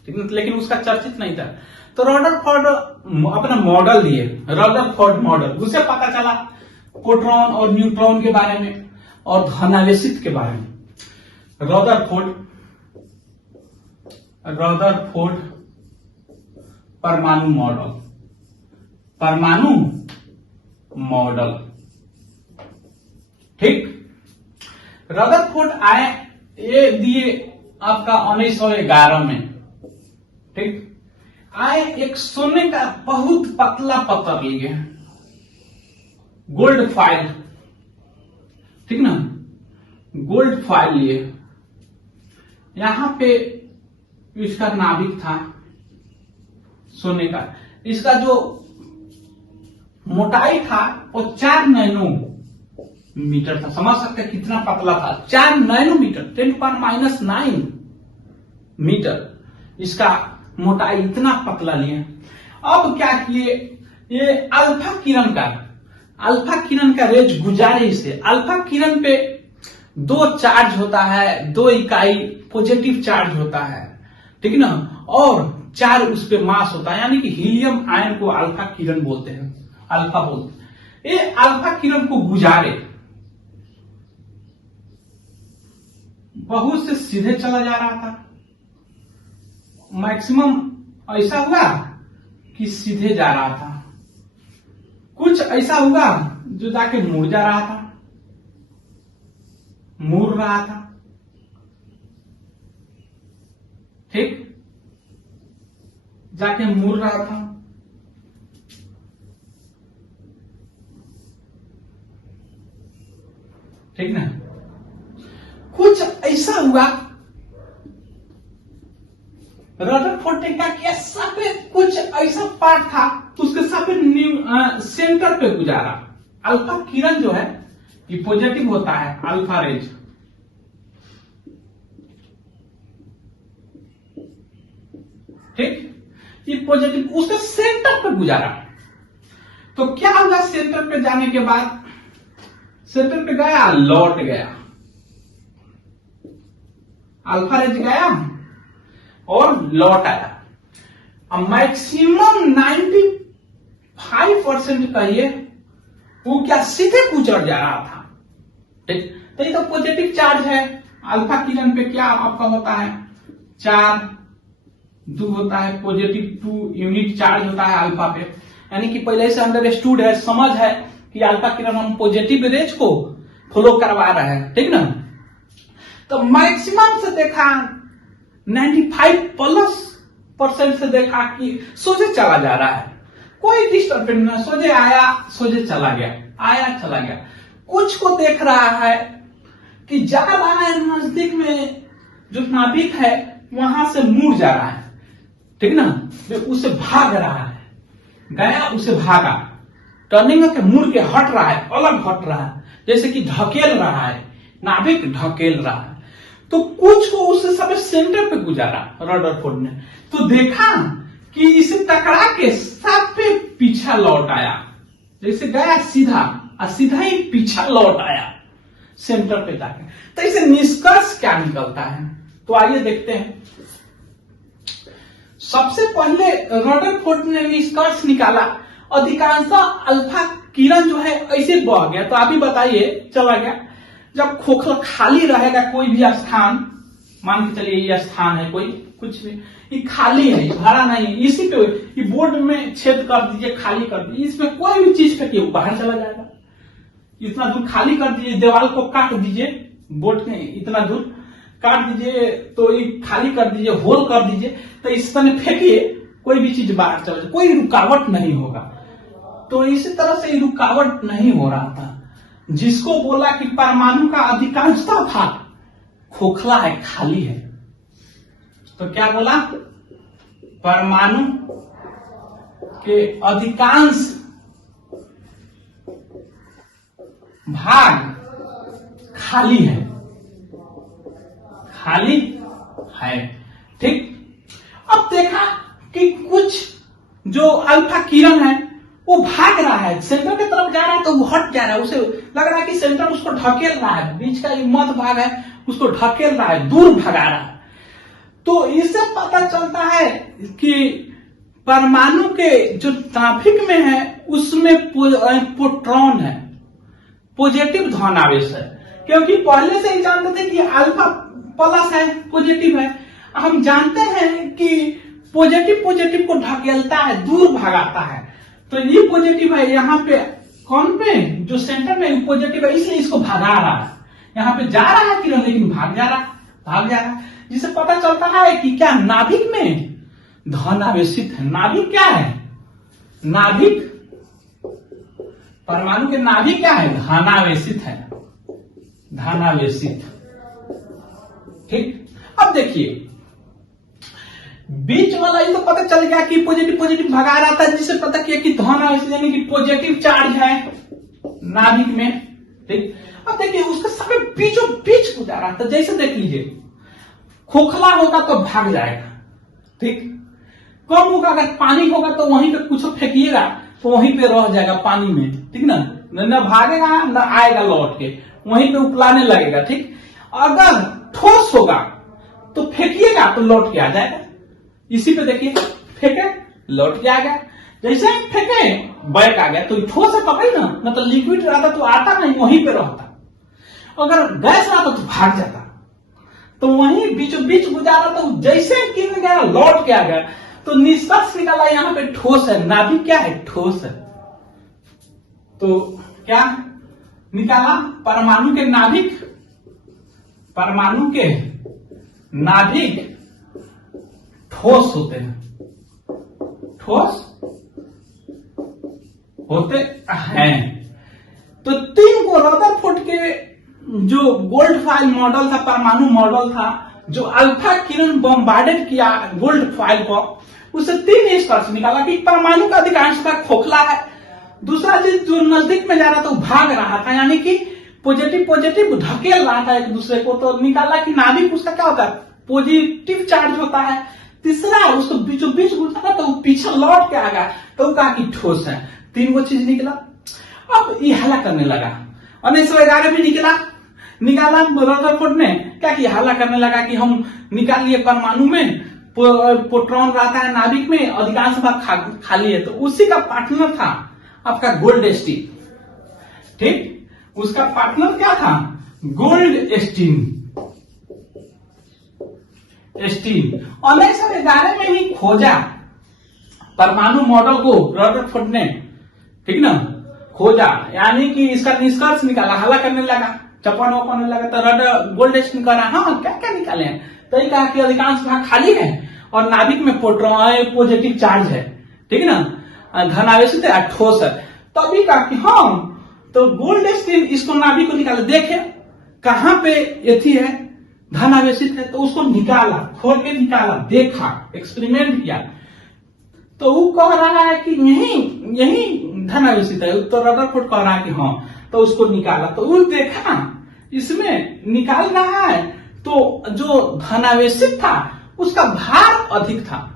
ठीक ना, लेकिन उसका चर्चित नहीं था। तो रदरफोर्ड अपना मॉडल दिए, रदरफोर्ड मॉडल, उससे पता चला प्रोटॉन और न्यूट्रॉन के बारे में और धनावेशित के बारे में। रदरफोर्ड परमाणु मॉडल, ठीक। रदरफोर्ड आए, ये दिए आपका 1911 में, ठीक। आए एक सोने का बहुत पतला पत्थर लिए, गोल्ड फॉइल, ठीक ना, गोल्ड फॉइल लिए। यहां पे इसका नाभिक था सोने का, इसका जो मोटाई था वो 4 नैनोमीटर था। समझ सकते हैं कितना पतला था, 4 नैनोमीटर, 10⁻⁹ मीटर इसका मोटाई, इतना पतला लिए। अब क्या किए, ये अल्फा किरण का रेज गुजारे इसे। अल्फा किरण पे 2 चार्ज होता है, 2 इकाई पॉजिटिव चार्ज होता है, ठीक ना, और 4 उस पे मास होता है, यानी कि हीलियम आयन को अल्फा किरण बोलते हैं, अल्फा बोलते हैं। ये अल्फा किरण को गुजारे, बहुत से सीधे चला जा रहा था, मैक्सिमम ऐसा हुआ कि सीधे जा रहा था, कुछ ऐसा हुआ जो जाके मुड़ जा रहा था, मुड़ रहा था, ठीक, जाके मुड़ रहा था। ठीक ना, कुछ ऐसा हुआ, रदरफोर्ड ने क्या किया, कुछ ऐसा पार्ट था उसके साथ सेंटर पे गुजारा। अल्फा किरण जो है ये पॉजिटिव होता है, अल्फा रेज, ठीक, ये पॉजिटिव उसके सेंटर पे गुजारा। तो क्या होगा, सेंटर पे जाने के बाद, सेंटर पे गया, लौट गया, अल्फा रेज गया और लौट आया। अब मैक्सिमम 95% कहिए वो क्या सीधे गुजर जा रहा था, ठीक। तो ये तो पॉजिटिव चार्ज है, अल्फा किरण पे क्या आपका होता है, 4 2 होता है, पॉजिटिव 2 यूनिट चार्ज होता है अल्फा पे, यानी कि पहले से अंडरस्टूड है, समझ है कि अल्फा किरण हम पॉजिटिव रेज को फ्लो करवा रहे हैं, ठीक ना। तो मैक्सिमम से देखा 95+ परसेंट से देखा कि सोझे चला जा रहा है, कोई डिस्टर्बेंस नहीं, सोझे आया सोझे चला गया, आया चला गया। कुछ को देख रहा है कि जा रहा है नजदीक में जो नाभिक है वहां से मुड़ जा रहा है, ठीक ना, उसे भाग रहा है, गया उसे भागा, टर्निंग के मुड़ के हट रहा है, अलग हट रहा है, जैसे कि ढकेल रहा है, नाभिक ढकेल रहा है। तो कुछ को उससे सब सेंटर पे गुजारा रदरफोर्ड ने, तो देखा कि इसे टकरा के सब पे पीछा लौट आया, जैसे गया सीधा और सीधा ही पीछा लौट आया सेंटर पे जाके। तो इसे निष्कर्ष क्या निकलता है, तो आइए देखते हैं। सबसे पहले रदरफोर्ड ने निष्कर्ष निकाला, अधिकांशतः अल्फा किरण जो है ऐसे बह गया। तो आप ही बताइए, चला गया। जब खोखला खाली रहेगा कोई भी स्थान, मान के चलिए ये स्थान है कोई, कुछ भी ये खाली है, भरा नहीं, इसी पे ये बोर्ड में छेद कर दीजिए, खाली कर दीजिए, इसमें कोई भी चीज फेंकिए बाहर चला जाएगा। इतना दूर खाली कर दीजिए, दीवार को काट दीजिए, बोर्ड के इतना दूर काट दीजिए, तो ये खाली कर दीजिए, होल कर दीजिए, तो इस तरह फेंकिए, कोई भी चीज बाहर चला जाए, कोई रुकावट नहीं होगा। तो इसी तरह से रुकावट नहीं हो रहा था, जिसको बोला कि परमाणु का अधिकांशतः भाग खोखला है, खाली है। तो क्या बोला, परमाणु के अधिकांश भाग खाली है, खाली है, ठीक। अब देखा कि कुछ जो अल्फा किरण है वो भाग रहा है, सेंटर की तरफ जा रहा है, तो वो हट जा रहा है, उसे लग रहा है कि सेंटर उसको ढकेल रहा है, बीच का मध्य भाग है उसको ढकेल रहा है, दूर भगा रहा है। तो इससे पता चलता है कि परमाणु के जो नाभिक में है उसमें प्रोटॉन है, पॉजिटिव धनावेश है, क्योंकि पहले से ही जानते थे कि अल्फा प्लस है, पॉजिटिव है। हम जानते हैं कि पॉजिटिव को ढकेलता है, दूर भगाता है, तो ये पॉजिटिव है, यहाँ पे कौन पे जो सेंटर में पॉजिटिव है, इसलिए इसको भगा रहा है। यहाँ पे जा रहा है किरण, लेकिन भाग जा रहा है, जिससे पता चलता है कि क्या नाभिक में धनावेशित है। नाभिक क्या है, नाभिक, परमाणु के नाभिक क्या है, धनावेशित है, धनावेशित, ठीक। अब देखिए बीच वाला ये तो पता चल गया कि पॉजिटिव भगा रहा था, जिससे पता किया कि धनावेशित यानी कि पॉजिटिव चार्ज है नाभिक में, ठीक। अब देखिए उसका समय बीचों बीच गुजारा था, जैसे देख लीजिए खोखला होगा तो भाग जाएगा, ठीक। कम होगा, अगर पानी होगा तो वहीं पे कुछ फेंकिएगा तो वहीं पे रह जाएगा पानी में, ठीक ना, न भागेगा न आएगा लौट के, वहीं पे उपलाने लगेगा, ठीक। अगर ठोस होगा तो फेंकिएगा तो लौट के आ जाएगा, इसी पे देखिए फेंके लौट के आ गया, जैसे ही फेंके बैक आ गया। तो ठोस है पकड़ी ना, मतलब लिक्विड रहता तो आता नहीं, वहीं पे रहता। अगर गैस रहता तो भाग जाता, तो वहीं बीचों बीच गुजारा, तो जैसे गिर गया लौट के आ गया। तो निष्कर्ष निकाला यहाँ पे ठोस है, नाभिक क्या है, ठोस है। तो क्या निकाला, परमाणु के नाभिक, परमाणु के नाभिक ठोस होते हैं, ठोस होते हैं। तो 3 को रदरफोर्ड के जो गोल्ड फॉइल मॉडल था, परमाणु मॉडल था, जो अल्फा किरण बॉम्बार्डेड किया गोल्ड फॉइल को, उससे 3 निष्कर्ष निकाला कि परमाणु का अधिकांश भाग खोखला है, दूसरा चीज जो नजदीक में जा रहा था वो भाग रहा था, यानी कि पॉजिटिव ढकेल रहा था एक दूसरे को। तो निकाला कि नाभिक उसका क्या होता है, पॉजिटिव चार्ज होता है। तीसरा उसको बीचों बीच गुजरा तो वो पीछे लौट के आ गया, तो कहा कि ठोस है। 3 वो चीज निकला। अब ये हल्ला करने लगा, 1911 में निकाला रदरफोर्ड ने, क्या कि हल्ला करने लगा कि हम निकाल लिए परमाणु में प्रोटॉन रहता है नाभिक में, अधिकांश भाग खाली है। तो उसी का पार्टनर था आपका गोल्डस्टीन, ठीक। उसका पार्टनर क्या था, गोल्डस्टीन। 1911 में ही खोजा परमाणु मॉडल को रदरफोर्ड ने, ठीक ना, खोजा, यानी कि इसका निष्कर्ष निकाला, हल्ला करने लगा, चपन वपन लगा। तो गोल्डस्टीन कह रहा हाँ क्या क्या निकाले हैं, तो ये कहा कि अधिकांश भाग खाली है और नाभिक में प्रोटॉन पॉजिटिव चार्ज है, ठीक है ना, धनावेशित है, ठोस है। तभी कहा कि हाँ, तो गोल्डस्टीन इसको नाभिक को निकाला, देखे कहां पे एथी है, धनावेशित है, तो उसको निकाला, खोल के निकाला, देखा, एक्सपेरिमेंट किया, तो वो कह रहा है कि यही धनावेशित है, तो रदरफोर्ड कह रहा है कि हाँ, तो उसको निकाला, तो वो देखा इसमें निकाल रहा है, तो जो धनावेशित था उसका भार अधिक था,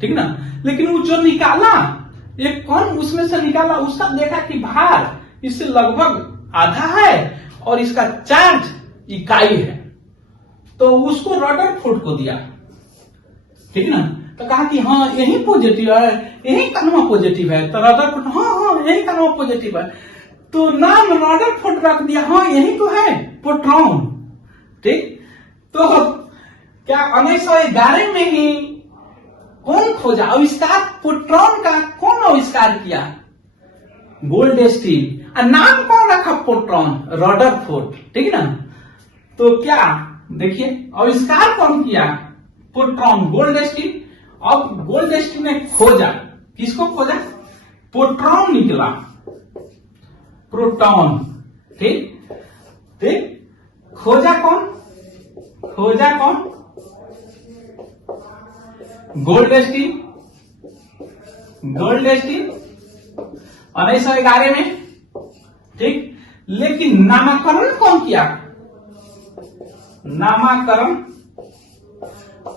ठीक ना, लेकिन वो जो निकाला एक कौन उसमें से निकाला, उसका देखा कि भार इससे लगभग आधा है और इसका चार्ज इकाई है, तो उसको रदरफोर्ड को दिया, ठीक ना, तो कहा कि हाँ यही पॉजिटिव है, यही कनवा पॉजिटिव है, तो रदरफोर्ड हाँ यही कनवा पॉजिटिव है, तो नाम रदरफोर्ड रख दिया, हाँ यही तो है प्रोटॉन, ठीक। तो क्या 1911 में ही कौन खोजा, आविष्कार प्रोटॉन का कौन आविष्कार किया, गोल्डस्टीन, नाम कौन रखा प्रोटॉन, रदरफोर्ड, ठीक है ना। तो क्या देखिए आविष्कार कौन किया, प्रोटॉन, गोल्डस्टीन। अब गोल्डस्टीन ने खोजा, किसको खोजा, प्रोटॉन निकला, प्रोटॉन, ठीक ठीक, खोजा कौन, गोल्डस्टीन 1911 में, ठीक। लेकिन नामकरण कौन किया, नामकरण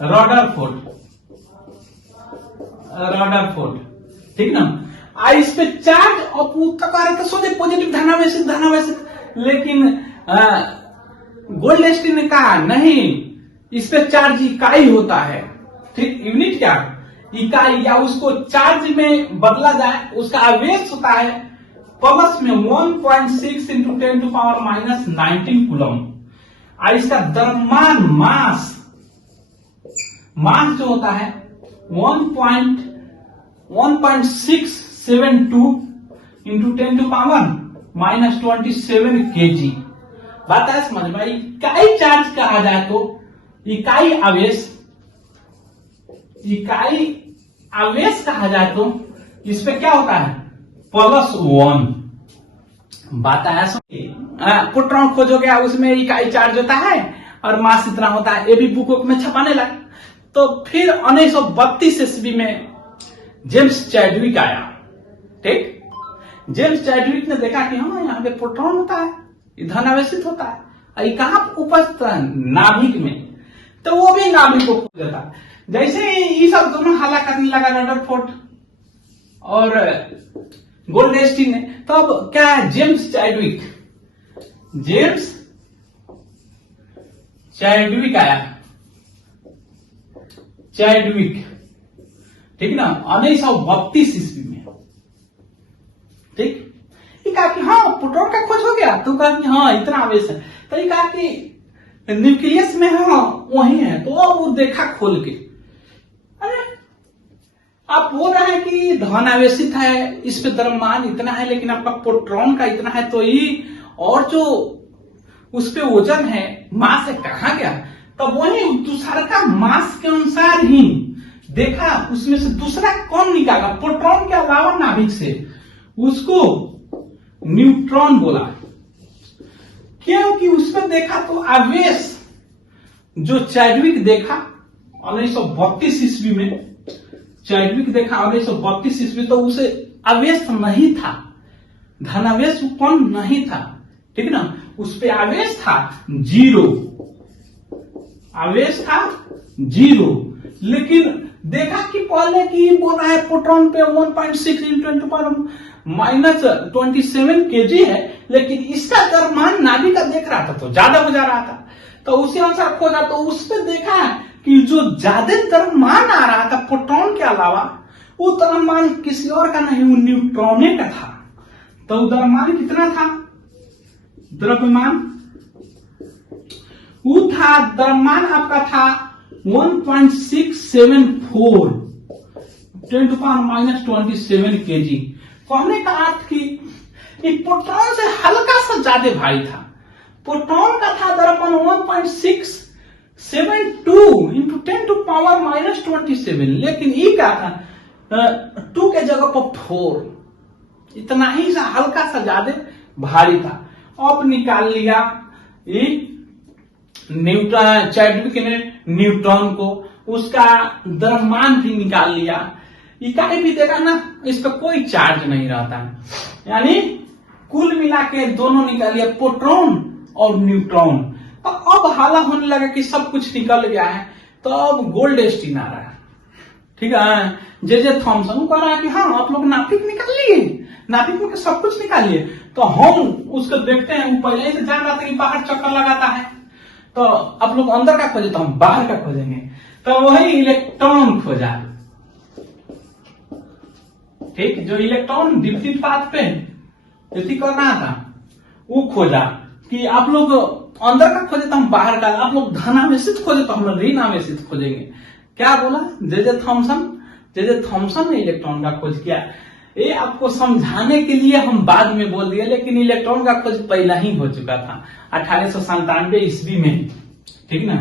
रदरफोर्ड, ठीक ना। इस पे चार्ज और सोचे पॉजिटिव धनावेशित, लेकिन गोल्डस्टीन ने कहा नहीं, इस पे चार्ज इकाई होता है, ठीक, यूनिट क्या, इकाई, या उसको चार्ज में बदला जाए, उसका आवेश होता है प्लस में 1.6 इंटू 10⁻⁻19 कूलम। इसका द्रव्यमान मास जो होता है 1.672 इंटू 10⁻⁻27 kg। बात है समझ में, इकाई चार्ज कहा जाए तो इकाई आवेश कहा जाए तो इस पे क्या होता है, +1। बात है प्रोटॉन खोजोगे, उसमें इकाई चार्ज होता है और मास इतना होता है, ये भी बुकों में छपाने लगा। तो फिर 1932 ईस्वी में जेम्स चैडविक आया, ठीक। जेम्स चैडविक ने देखा कि हाँ यहाँ पे प्रोटॉन होता है, धनावेशित होता है, ये कहां उपस्थित है, नाभिक में, तो वो भी नाभिक को खोज देता। जैसे ये सब दोनों हल्ला करने लगा रदरफोर्ड और गोल्डस्टीन ने, तो अब क्या है, जेम्स चैडविक आया, ठीक ना, 1932 ईस्वी में, ठीक। ये कहा कि हाँ प्रोटॉन का खोज हो गया, तो कहा कि हाँ इतना आवेश है, तो ये कहा कि न्यूक्लियस में हाँ वही है, तो अब वो देखा खोल के, अरे आप बोल रहे हैं कि धनावेशित है, इस पे द्रव्यमान इतना है, लेकिन आपका प्रोटॉन का इतना है, तो ये और जो उस पे वजन है, मास है, कहां गया। तब वही दूसरा का मास के अनुसार ही देखा, उसमें से दूसरा कौन निकाला, प्रोटॉन के अलावा नाभिक से, उसको न्यूट्रॉन बोला, क्योंकि उसमें देखा तो आवेश जो चैडविक देखा 1932 ईस्वी में, चैडविक देखा 1932 ईस्वी, तो उसे आवेश नहीं था, धनावेश कौन नहीं था, ठीक ना, उस पे आवेश था 0, लेकिन देखा कि पहले की बोल रहा है प्रोटॉन पे 1.6 इंटू 10⁻⁻27 kg है, लेकिन इसका द्रव्यमान नाभिक का देख रहा था तो ज्यादा हो जा रहा था, तो उसी अनुसार खोजा, तो उस पर देखा कि जो ज्यादा द्रव्यमान आ रहा था प्रोटॉन के अलावा, वो द्रव्यमान किसी और का नहीं, वो न्यूट्रॉन का था। तो द्रव्यमान कितना था, द्रव्यमान आपका था 1.674 10⁻⁻27 kg। कहने का अर्थ कि प्रोटॉन से हल्का सा ज्यादा भारी था, प्रोटॉन का था द्रव्यमान 72 इंटू 10⁻⁻27, लेकिन ये क्या था, 2 के जगह पर 4, इतना ही सा हल्का सा ज्यादा भारी था। अब निकाल लिया ये न्यूटन, चैडविक ने न्यूट्रॉन को, उसका द्रव्यमान भी निकाल लिया। इकाई भी देखा ना, इसका कोई चार्ज नहीं रहता है, यानी कुल मिला के दोनों निकाल लिया, प्रोटॉन और न्यूट्रॉन। तो अब हाला होने लगा कि सब कुछ निकल गया है, तो अब गोल्डस्टीन आ रहा है, ठीक है। जे थॉमसन कह रहा है कि हाँ आप लोग नाभिक निकाल लिए, नाभिक में सब कुछ निकालिए। तो हम उसको देखते हैं, वो पहले से जान रहा था कि बाहर चक्कर लगाता है, तो आप लोग अंदर का खोजे तो हम बाहर का खोजेंगे। तो वही इलेक्ट्रॉन खोजा, ठीक, जो इलेक्ट्रॉन विपरीत पाथ पे गति कर रहा था वो खोजा कि आप लोग अंदर का खोजे तो हम बाहर का, आप लोग धनावेशित खोजे तो हम ऋण आवेशित खोजेंगे। क्या बोला जे थॉमसन ने इलेक्ट्रॉन का खोज किया। ये आपको समझाने के लिए हम बाद में बोल दिए, लेकिन इलेक्ट्रॉन का खोज पहला ही हो चुका था 1897 ईस्वी में, ठीक ना।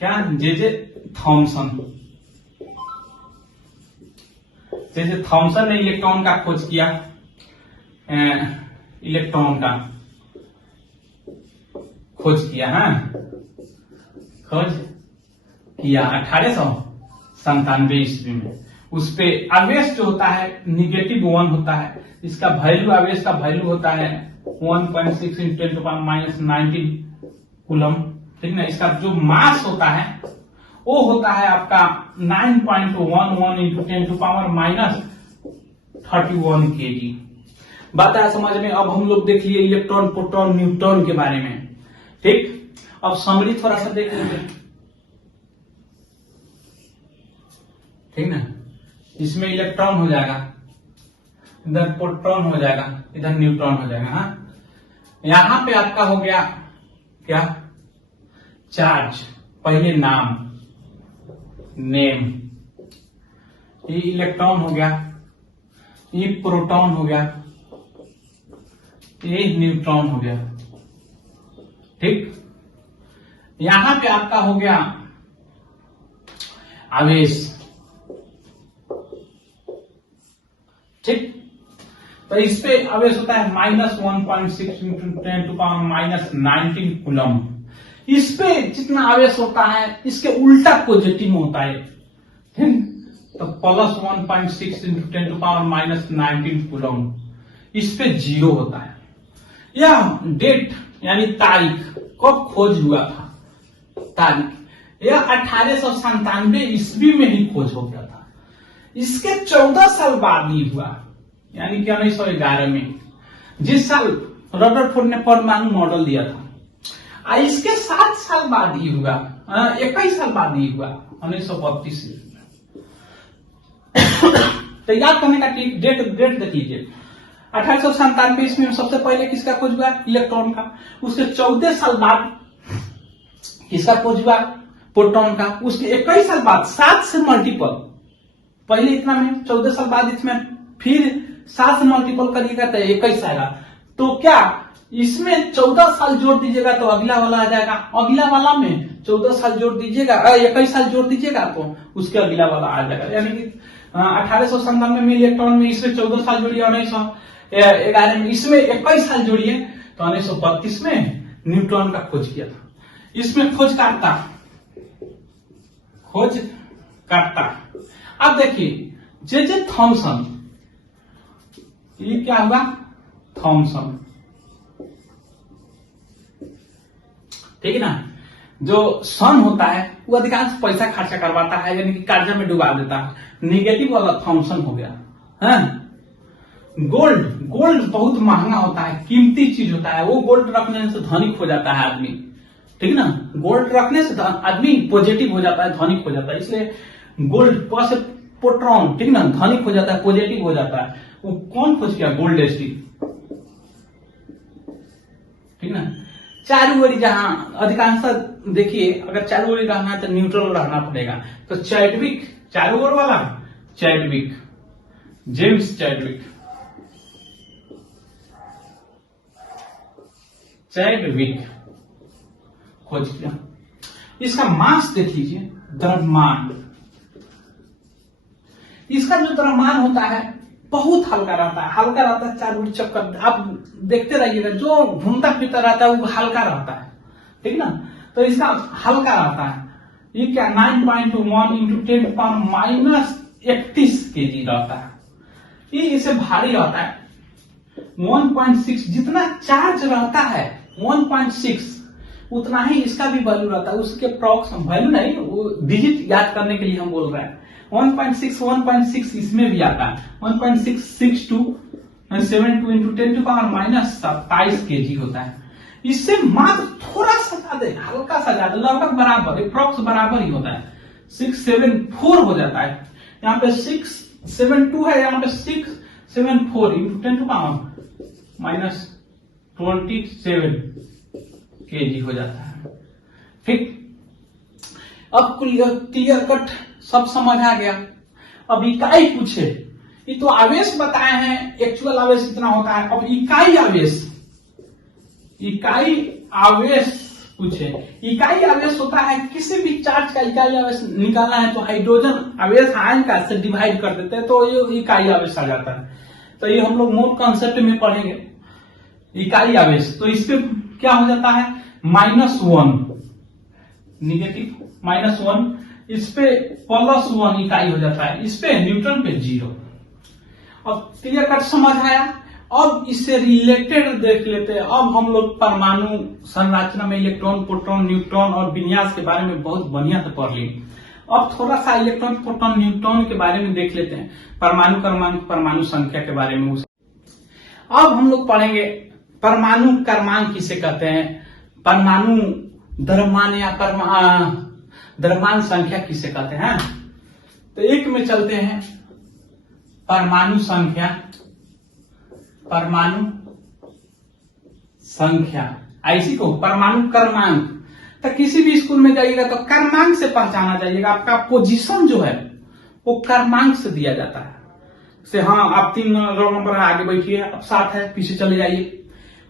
क्या जे थॉमसन ने इलेक्ट्रॉन का खोज किया, इलेक्ट्रॉन का खोज किया, हाँ खोज किया 1897 ईस्वी में। उस पे आवेश जो होता है -1 होता है, इसका वैल्यू, आवेश का वैल्यू होता है 1.6 × 10⁻⁻19 कूलम, ठीक ना। इसका जो मास होता है वो होता है आपका 9.11 × 10⁻31 kg। बात आया समझ में। अब हम लोग देख लिए इलेक्ट्रॉन, प्रोटॉन, न्यूट्रॉन के बारे में, ठीक। अब समरी थोड़ा सा देख लेंगे, ठीक ना। इसमें इलेक्ट्रॉन हो जाएगा, इधर प्रोटॉन हो जाएगा, इधर न्यूट्रॉन हो जाएगा, हाँ। यहां पे आपका हो गया क्या, चार्ज, पहले नाम, नेम, ये इलेक्ट्रॉन हो गया, ये प्रोटॉन हो गया, ये न्यूट्रॉन हो गया, ठीक। यहां पे आपका हो गया आवेश, ठीक। तो इस पे आवेश होता है -1.6 × 10⁻⁻19 कूलम। इस पे जितना आवेश होता है इसके उल्टा पॉजिटिव होता है, ठीक। तो +1.6 × 10⁻⁻19 कूलम, इस पे 0 होता है। यह डेट यानी तारीख, कब खोज हुआ था, तारीख, यह 1897 ईस्वी में ही खोज हो गया था। इसके 14 साल बाद ही हुआ, यानी कि 1911 में, जिस साल रदरफोर्ड ने परमाणु मॉडल दिया था। इसके 7 साल बाद ही हुआ, 21 साल बाद ही हुआ, 1932 में। तो याद करने का डेट देख लीजिए, 1897 ईस्वी में सबसे पहले किसका खोज हुआ, इलेक्ट्रॉन का। उसके 14 साल बाद किसका खोज हुआ, प्रोटॉन का। उसके 21 साल बाद 7 से मल्टीपल, पहले इतना में 14 साल बाद इसमें फिर 7 से मल्टीपल करिएगा तो 21 आएगा। तो क्या इसमें 14 साल जोड़ दीजिएगा तो अगला वाला आ जाएगा, अगला वाला में 14 साल जोड़ दीजिएगा, 21 साल जोड़ दीजिएगा तो उसके अगला वाला आ जाएगा। यानी कि 1897 में इलेक्ट्रॉन में इसमें 14 साल जोड़िए, 1911 में इसमें 21 साल जोड़िए तो 1932 में न्यूट्रॉन का खोज किया था। इसमें खोज करता। अब देखिए जे थॉमसन, ये क्या हुआ, थॉमसन, ठीक है ना। जो सन होता है वो अधिकांश पैसा खर्चा करवाता है, यानी कि कर्जा में डुबा देता है, निगेटिव वाला थॉमसन हो गया, है। गोल्ड बहुत महंगा होता है, कीमती चीज होता है, वो गोल्ड रखने से धनिक हो जाता है आदमी, ठीक ना। गोल्ड रखने से आदमी पॉजिटिव हो जाता है, धनिक हो जाता है, इसलिए गोल्ड से प्रोटॉन, ठीक ना, धनिक हो जाता है, पॉजिटिव हो जाता है। वो कौन खोज किया, गोल्डस्टीन, ठीक ना। चारों ओर जहां अधिकांश देखिए, अगर चारों ओर रहना है तो न्यूट्रल रहना पड़ेगा। तो चैडविक, चारों ओर वाला चैडविक, जेम्स चैडविक खोज किया। इसका मास देख लीजिए, द्रव्यमान। इसका जो द्रव्यमान होता है बहुत हल्का रहता है, हल्का रहता है, चारों ओर चक्कर आप देखते रहिएगा, जो घूमता फिरता रहता है वो हल्का रहता है, ठीक ना। तो इसका हल्का रहता है। ये क्या 9.1 इंटू 10⁻31 केजी रहता है। ये इसे भारी रहता है 1.6, जितना चार्ज रहता है 1.6 उतना ही इसका भी वैल्यू रहता है। उसके अप्रॉक्स वैल्यू नहीं, वो डिजिट याद करने के लिए हम बोल रहे हैं। 1.6 इसमें भी आता है। 1.662 इंटू 10⁻27 केजी होता है। इससे मात्र थोड़ा सा ज्यादा, हल्का सा ज्यादा, लगभग बराबर, अप्रॉक्स बराबर ही होता है। 674 हो जाता है। यहाँ पे 672 है, यहाँ पे 674 इंटू 10⁻27 केजी हो जाता है। ठीक, अब क्लियर कट सब समझ आ गया। अब इकाई पूछे, ये तो आवेश बताए हैं, एक्चुअल आवेश इतना होता है। अब इकाई आवेश पूछे। इकाई आवेश होता है किसी भी चार्ज का इकाई आवेश निकालना है तो हाइड्रोजन आवेश आयन का से डिवाइड कर देते हैं तो ये इकाई आवेश आ जाता है। तो ये हम लोग मोड कॉन्सेप्ट में पढ़ेंगे इकाई आवेश। तो इसपे क्या हो जाता है -1 निगेटिव -1, इस पे +1 इकाई हो जाता है, इस पे न्यूटन पे 0। अब क्लियर कट समझ आया। अब इससे रिलेटेड देख लेते हैं। अब हम लोग परमाणु संरचना में इलेक्ट्रॉन, प्रोटॉन, न्यूट्रॉन और विन्यास के बारे में बहुत बढ़िया से पढ़ लिए। अब थोड़ा सा इलेक्ट्रॉन, प्रोटॉन, न्यूट्रॉन के बारे में देख लेते हैं, परमाणु क्रमांक, परमाणु संख्या के बारे में। अब हम लोग पढ़ेंगे परमाणु क्रमांक किसे कहते हैं, परमाणु द्रव्यमान या द्रव्यमान संख्या किसे कहते हैं। तो एक में चलते हैं परमाणु संख्या, परमाणु संख्या, ऐसी को परमाणु क्रमांक। तो किसी भी स्कूल में जाइएगा तो क्रमांक से पहचाना जाइएगा। आपका पोजीशन जो है वो क्रमांक से दिया जाता है। से हाँ, आप 3 रोल नंबर आगे बैठिए, अब 7 है, पीछे चले जाइए,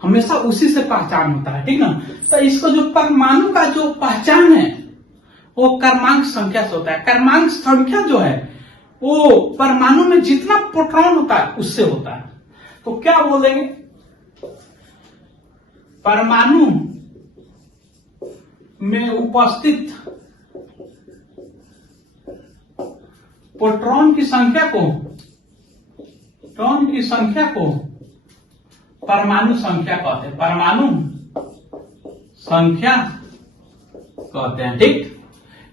हमेशा उसी से पहचान होता है, ठीक ना। तो इसको जो परमाणु का जो पहचान है वो क्रमांक संख्या से होता है। क्रमांक संख्या जो है वो परमाणु में जितना प्रोटॉन होता है उससे होता है। तो क्या बोलेंगे, परमाणु में उपस्थित प्रोटॉन की संख्या को परमाणु संख्या कहते हैं, परमाणु संख्या कहते हैं, ठीक।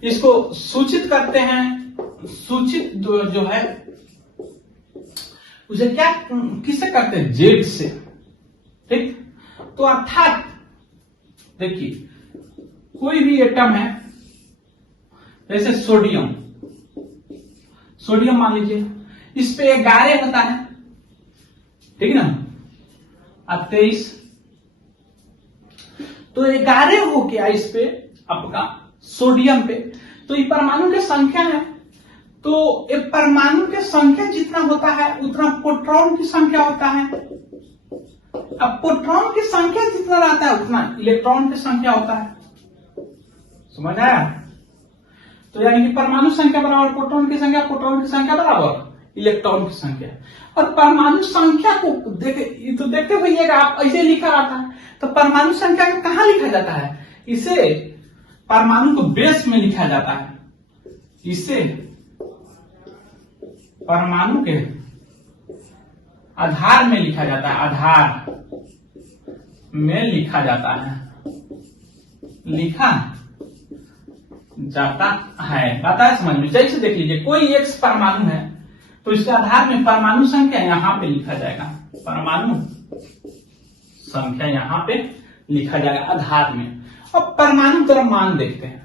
इसको सूचित करते हैं, सूचित जो है उसे क्या किससे करते हैं, जेड से, ठीक। तो अर्थात देखिए कोई भी एटम है, जैसे सोडियम मान लीजिए, इस पे 11 होता है, ठीक ना। अब 23 तो 11 हो गया इस पे आपका सोडियम पे। तो ये परमाणु की संख्या है। तो एक परमाणु की संख्या जितना होता है उतना प्रोटॉन की संख्या होता है। अब प्रोटॉन की संख्या जितना रहता है उतना इलेक्ट्रॉन की संख्या होता है। समझ आया। तो यानी कि परमाणु संख्या बराबर प्रोटॉन की संख्या, प्रोटॉन की संख्या बराबर इलेक्ट्रॉन की संख्या। और परमाणु संख्या को तो देखते हुएगा आप, ऐसे लिखा रहता है। तो परमाणु संख्या को कहां लिखा जाता है, इसे परमाणु को बेस में लिखा जाता है, इसे परमाणु के आधार में लिखा जाता है, आधार में लिखा जाता है, लिखा जाता है। आता है समझ में। जैसे देख लीजिए कोई एक परमाणु है तो इसके आधार में परमाणु संख्या यहां पे लिखा जाएगा, परमाणु संख्या यहां पे लिखा जाएगा आधार में। अब परमाणु द्रव्यमान देखते हैं।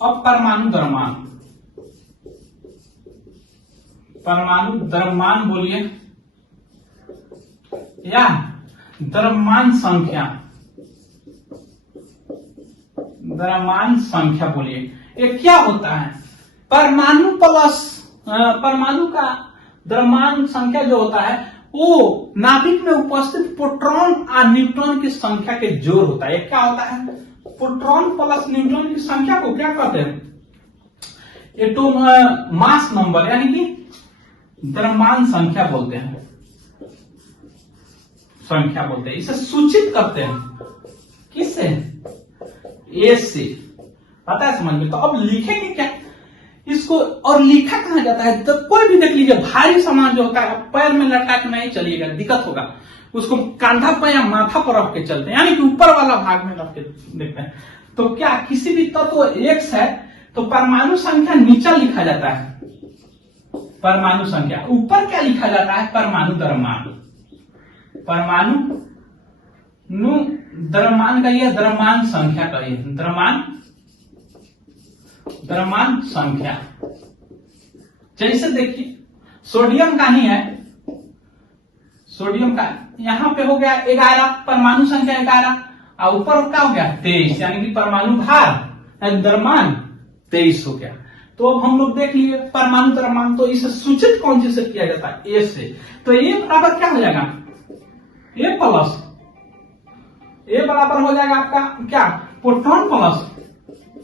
अब परमाणु द्रव्यमान, परमाणु द्रव्यमान बोलिए या द्रव्यमान संख्या, द्रव्यमान संख्या बोलिए। ये क्या होता है, परमाणु प्लस परमाणु का द्रव्यमान संख्या जो होता है वो नाभिक में उपस्थित प्रोटॉन और न्यूट्रॉन की संख्या के जोड़ होता है। क्या होता है? प्रोटॉन प्लस न्यूट्रॉन की संख्या को क्या कहते हैं? एटॉम मास नंबर, यानी कि द्रव्यमान संख्या बोलते हैं, संख्या बोलते हैं। इसे सूचित करते हैं किससे? ए से। पता है समझ में? तो अब लिखेंगे क्या इसको, और लिखा कहां जाता है? तो कोई भी देख लीजिए, भारी सामान जो होता है पैर में लटका के नहीं चलिएगा, दिक्कत होगा। उसको कंधा पर या माथा पर रख के चलते हैं, यानी कि ऊपर वाला भाग में रख के देखते हैं। तो क्या किसी भी तत्व एक्स है तो परमाणु संख्या नीचा लिखा जाता है, परमाणु संख्या। ऊपर क्या लिखा जाता है? परमाणु द्रव्यमान। परमाणु द्रव्यमान का ये द्रव्यमान संख्या का ये द्रव्यमान संख्या। जैसे देखिए सोडियम का ही है, सोडियम का यहां पे हो गया 11, परमाणु संख्या 11, और ऊपर क्या हो गया 23, यानी कि परमाणु भार द्रव्यमान 23 हो गया। तो अब हम लोग देख लिए परमाणु द्रव्यमान। तो इसे सूचित कौन सी से किया जाता है? ए से। तो ए बराबर क्या हो जाएगा? ए प्लस, ए बराबर हो जाएगा आपका क्या? Proton plus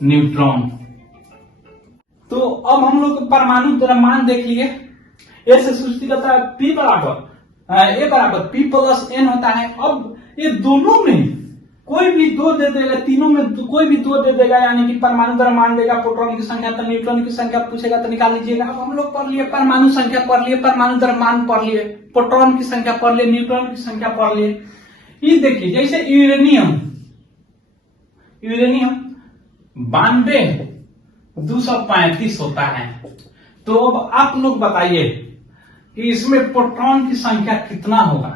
neutron. तो अब हम लोग परमाणु द्रव्यमान देख लिए। ए से सूचित करता है पी बराबर, ए बराबर पी प्लस एन होता है। अब ये दोनों में कोई भी दो दे देगा, तीनों में कोई भी दो दे देगा, यानी कि परमाणु द्रव्यमान देगा, प्रोटॉन की संख्या तो न्यूट्रॉन की संख्या पूछेगा तो निकाल लीजिएगा। अब हम लोग पढ़ लिए परमाणु संख्या, पढ़ लिए परमाणु द्रव्यमान, पढ़ लिए प्रोटॉन की संख्या, पढ़ लिए न्यूट्रॉन की संख्या, पढ़ लिए। ये देखिए जैसे यूरेनियम 92-235 होता है। तो अब आप लोग बताइए कि इसमें प्रोटॉन की संख्या कितना होगा?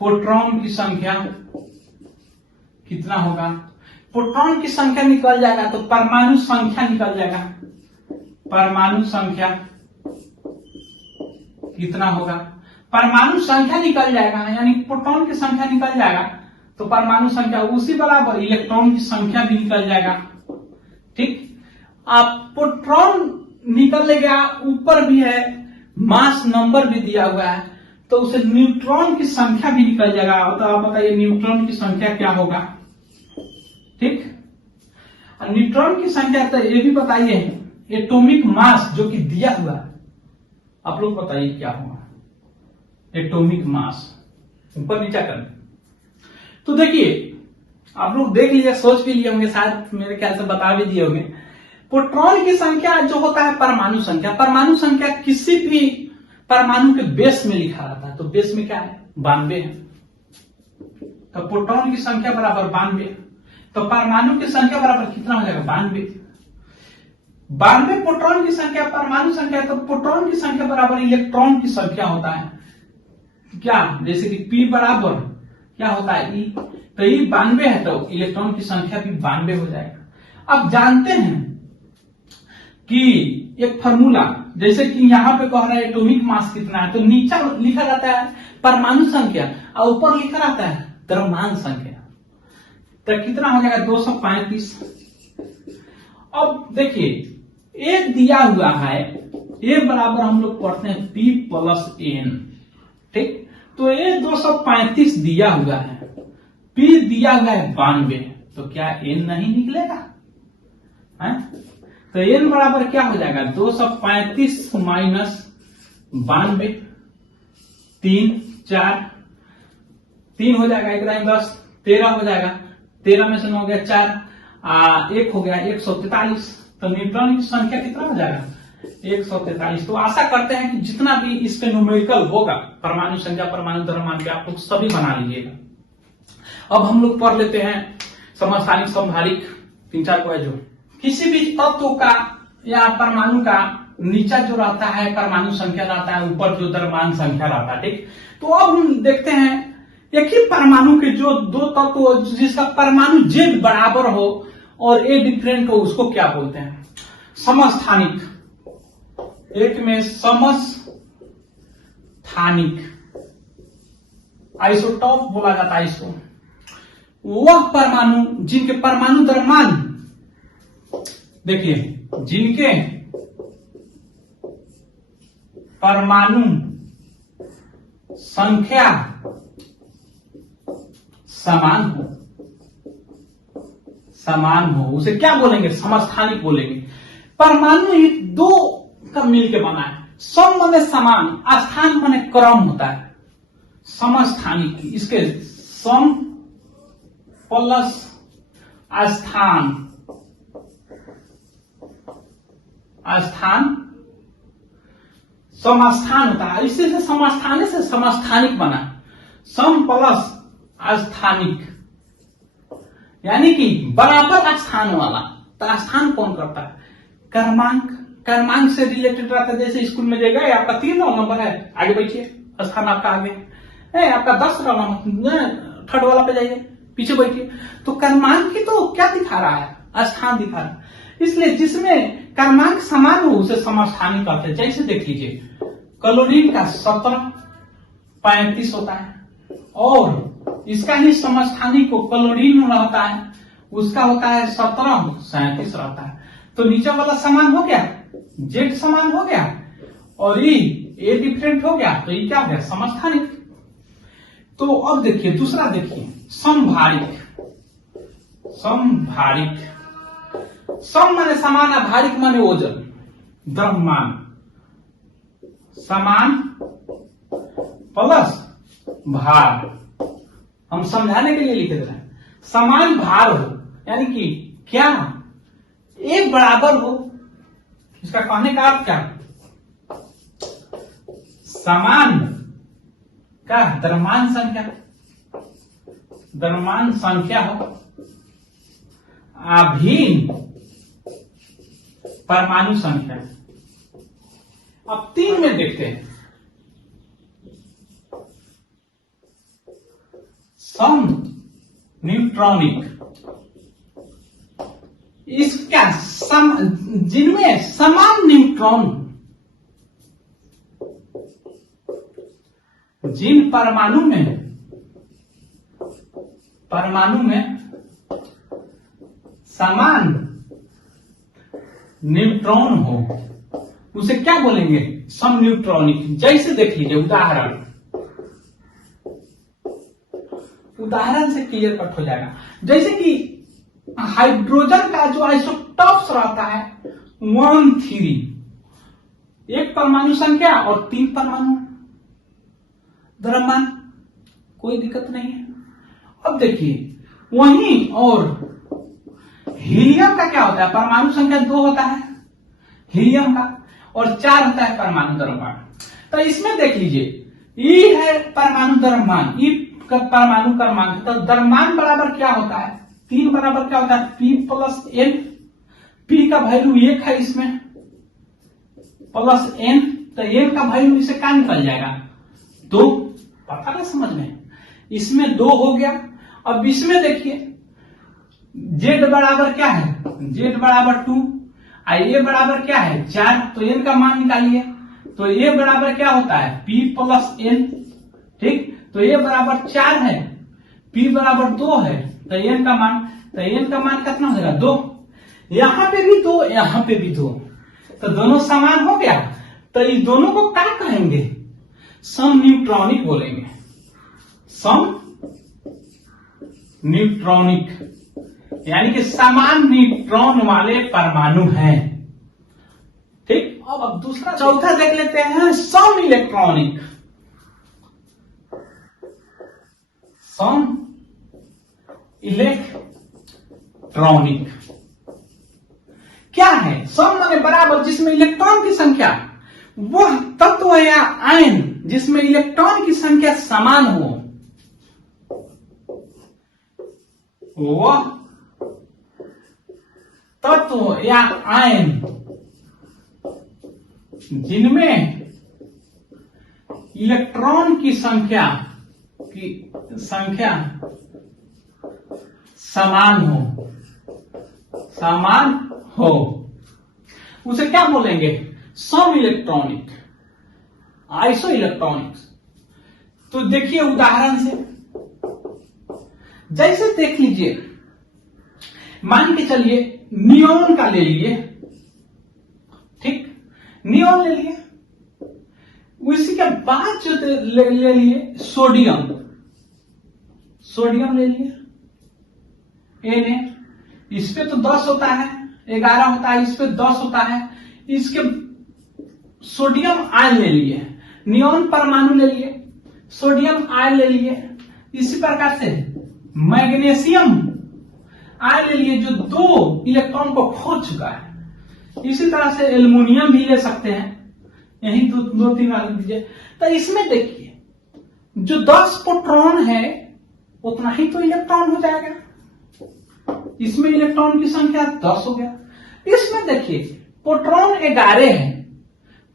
प्रोटॉन की संख्या कितना होगा? प्रोटॉन की संख्या निकल जाएगा तो परमाणु संख्या निकल जाएगा। परमाणु संख्या कितना होगा? परमाणु संख्या निकल जाएगा, यानी प्रोटॉन की संख्या निकल जाएगा तो परमाणु संख्या उसी बराबर इलेक्ट्रॉन की संख्या भी निकल जाएगा। ठीक, आप प्रोटॉन निकल गया, ऊपर भी है मास नंबर भी दिया हुआ है, तो उसे न्यूट्रॉन की संख्या भी निकल जाएगा। तो आप बताइए न्यूट्रॉन की संख्या क्या होगा? ठीक, न्यूट्रॉन की संख्या तो ये भी बताइए, एटॉमिक मास जो कि दिया हुआ है, आप लोग बताइए क्या होगा? एटॉमिक मास ऊपर नीचा कर। तो देखिए आप लोग देख लीजिए, सोच भी लिए होंगे, शायद मेरे ख्याल से बता भी दिए होंगे। प्रोटॉन की संख्या जो होता है परमाणु संख्या, परमाणु संख्या किसी भी परमाणु के बेस में लिखा रहता है। तो बेस में क्या है? 92 है। तो प्रोटॉन की संख्या बराबर 92, तो परमाणु की संख्या बराबर कितना हो जाएगा? 92। 92 प्रोटॉन की संख्या परमाणु संख्या, तो प्रोटॉन की संख्या बराबर इलेक्ट्रॉन की संख्या होता है। क्या? जैसे कि P बराबर क्या होता है? E। तो E 92 है तो इलेक्ट्रॉन की संख्या भी 92 हो जाएगा। अब जानते हैं कि एक फॉर्मूला, जैसे कि यहां पे कह रहा है एटॉमिक मास कितना है, तो नीचा लिखा जाता है परमाणु संख्या और ऊपर लिखा रहता है द्रव्यमान संख्या। तो कितना हो जाएगा? 235। अब देखिए एक दिया हुआ है, ए बराबर हम लोग पढ़ते हैं P प्लस एन। ठीक, तो ये 235 दिया हुआ है, P दिया हुआ है 92, तो क्या n नहीं निकलेगा? है? तो n बराबर क्या हो जाएगा? 235 माइनस 92, 3 हो जाएगा, 1 10, 13 हो जाएगा, 13 में से 9 हो गया 4, 1 हो गया 143। तो न्यूट्रॉन की संख्या कितना हो जाएगा? 143। तो आशा करते हैं कि जितना भी इसके न्यूमेरिकल होगा परमाणु संख्या, परमाणु द्रव्यमान के, आप लोग सभी बना लीजिएगा। अब हम लोग पढ़ लेते हैं समस्थानिक, समधारिक, 3-4 को है। जो किसी भी तत्व का या परमाणु का नीचा जो रहता है परमाणु संख्या रहता है, ऊपर जो द्रव्यमान संख्या रहता है। ठीक, तो अब हम देखते हैं एक ही परमाणु के जो दो तत्व जिसका परमाणु Z बराबर हो और A डिफरेंट हो, उसको क्या बोलते हैं? समस्थानिक। एक में समस्थानिक आइसोटॉप बोला जाता है इसको। वह परमाणु जिनके परमाणु द्रव्यमान, देखिए जिनके परमाणु संख्या समान हो उसे क्या बोलेंगे? समस्थानिक बोलेंगे। परमाणु ही दो का मिलके बना है। सम माने समान, स्थान माने क्रम होता है। समस्थानिक, इसके सम प्लस स्थान समस्थान होता है। इसी से समस्थानिक से समस्थानिक बना। सम प्लस स्थानिक यानी कि बराबर स्थान वाला। तो स्थान कौन करता है? क्रमांक से रिलेटेड रहता है। जैसे स्कूल में जाएगा, आपका 3 रोल नंबर है, आगे बैठिए, स्थान आपका आगे है। आपका 10 रोल नंबर, थर्ड वाला पे जाइए, पीछे बैठिए। तो क्रमांक की तो क्या दिखा रहा है? स्थान दिखा रहा है। इसलिए जिसमें क्रमांक समान हो उसे समस्थानिक कहते हैं। जैसे देख लीजिए, क्लोरीन का 1735 होता है और इसका ही समस्थानिक को क्लोरीन रहता है, उसका होता है 1737 रहता है। तो नीचे वाला समान हो गया, जेड समान हो गया और ए डिफरेंट हो गया, तो ये क्या हो गया? समस्थानिक। तो अब देखिए दूसरा, देखिए समभारिक। सम माने समान, भारिक माने वजन, द्रव्यमान। समान प्लस भार, हम समझाने के लिए लिखे दे रहे हैं। समान भार हो यानी कि क्या एक बराबर हो। इसका कहने का अर्थ क्या? समान का द्रव्यमान संख्या हो, अभिन्न परमाणु संख्या। अब 3 में देखते हैं। सम न्यूट्रॉनिक, इसका जिनमें समान न्यूट्रॉन, जिन परमाणु में समान न्यूट्रॉन हो उसे क्या बोलेंगे? सम न्यूट्रॉनिक। जैसे देख लीजिए उदाहरण से क्लियर कट हो जाएगा। जैसे कि हाइड्रोजन का जो आइसोटॉप्स रहता है 1,3, एक परमाणु संख्या और 3 परमाणु, द्रव्यमान, कोई दिक्कत नहीं है। अब देखिए वहीं और हीलियम का क्या होता है? परमाणु संख्या 2 होता है हीलियम का और 4 होता है परमाणु द्रव्यमान। तो इसमें देख लीजिए, ई है परमाणु द्रव्यमान, ई का परमाणु क्रमांक। तो द्रव्यमान बराबर क्या होता है? 3 बराबर क्या होता है? P plus N। P का वैल्यू 1 है इसमें, प्लस N, तो N का वैल्यू इसे क्या निकल जाएगा? 2। पता ना समझ में? इसमें 2 हो गया। अब इसमें देखिए Z बराबर क्या है? Z बराबर 2, A बराबर क्या है? 4। तो N का मान निकालिए। तो A बराबर क्या होता है? P plus N। ठीक, तो A बराबर 4 है, P बराबर 2 है, तो N का मान कितना हो जाएगा? 2। यहां पे भी 2, यहां पे भी 2, तो दोनों समान हो गया। तो इस दोनों को क्या कहेंगे? सम न्यूट्रॉनिक बोलेंगे। सम न्यूट्रॉनिक यानी कि समान न्यूट्रॉन वाले परमाणु हैं। ठीक, अब दूसरा चौथा देख लेते हैं, सम इलेक्ट्रॉनिक। सम इलेक्ट्रॉनिक क्या है? सम माने बराबर, जिसमें इलेक्ट्रॉन की संख्या, वह तत्व या आयन जिसमें इलेक्ट्रॉन की संख्या समान हो, वह तत्व या आयन जिनमें इलेक्ट्रॉन की संख्या समान हो उसे क्या बोलेंगे? सम इलेक्ट्रॉनिक, आइसो इलेक्ट्रॉनिक्स। तो देखिए उदाहरण से, जैसे देख लीजिए, मान के चलिए नियोन का ले लीजिए। ठीक, नियोन ले लिए, उसी के बाद जो ले लिए सोडियम, सोडियम ले लिए Na, इस पे तो 10 होता है, 11 होता है, इस पे 10 होता है। इसके सोडियम आयन ले लिए, नियॉन परमाणु ले लिए, सोडियम आयन ले लिए। इसी प्रकार से मैग्नीशियम आयन ले लिए जो 2 इलेक्ट्रॉन को खो चुका है। इसी तरह से एल्युमिनियम भी ले सकते हैं, यही दो तीन आयन दीजिए। तो इसमें देखिए जो 10 प्रोटॉन है उतना ही तो इलेक्ट्रॉन हो जाएगा। इसमें इलेक्ट्रॉन की संख्या 10 हो गया। इसमें देखिए प्रोटॉन 11 है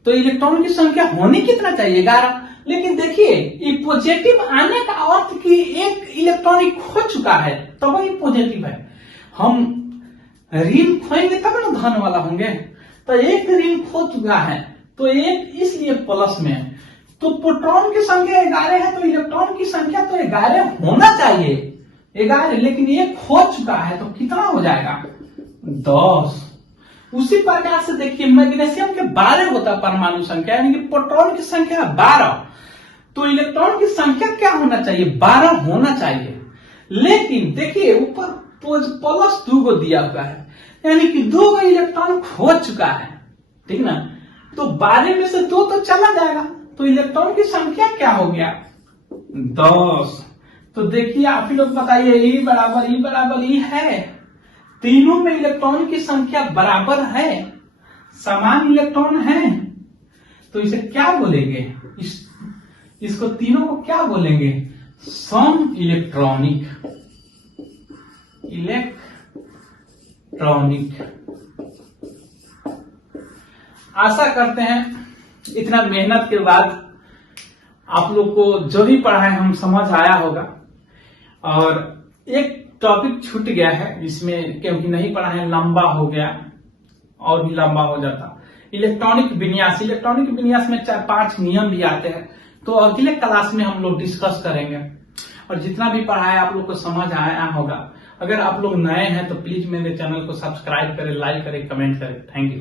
तो इलेक्ट्रॉन की संख्या होनी कितना चाहिए? 11। लेकिन देखिए ये पॉजिटिव आने का अर्थ कि एक इलेक्ट्रॉन खो चुका है तब ये पॉजिटिव है। हम ऋण खोएंगे तब ना धन वाला होंगे। तो एक ऋण खो चुका है तो एक इसलिए प्लस में है। तो प्रोटॉन की संख्या 11 है तो इलेक्ट्रॉन की संख्या तो 11 होना चाहिए, 11, लेकिन एक खो चुका है तो कितना हो जाएगा? 10। उसी प्रकार से देखिए मैग्नीशियम के 12 होता परमाणु संख्या, यानी कि प्रोटॉन की संख्या 12, तो इलेक्ट्रॉन की संख्या क्या होना चाहिए? 12 होना चाहिए। लेकिन देखिए ऊपर +2 को दिया हुआ है, यानी कि 2 का इलेक्ट्रॉन खो चुका है, ठीक ना। तो 12 में से 2 तो चला जाएगा, तो इलेक्ट्रॉन की संख्या क्या हो गया? 10। तो देखिए आप ही लोग बताइए, E बराबर E है, तीनों में इलेक्ट्रॉन की संख्या बराबर है, समान इलेक्ट्रॉन है, तो इसे क्या बोलेंगे? इसको तीनों को क्या बोलेंगे? सम इलेक्ट्रॉनिक। आशा करते हैं इतना मेहनत के बाद आप लोग को जो भी पढ़ा है हम समझ आया होगा। और एक टॉपिक छूट गया है इसमें, क्योंकि नहीं पढ़ा है, लंबा हो गया और भी लंबा हो जाता। इलेक्ट्रॉनिक विन्यास, इलेक्ट्रॉनिक विन्यास में 4-5 नियम भी आते हैं, तो अगले क्लास में हम लोग डिस्कस करेंगे। और जितना भी पढ़ा है आप लोग को समझ आया होगा। अगर आप लोग नए हैं तो प्लीज मेरे चैनल को सब्सक्राइब करें, लाइक करें, कमेंट करें। Thank you.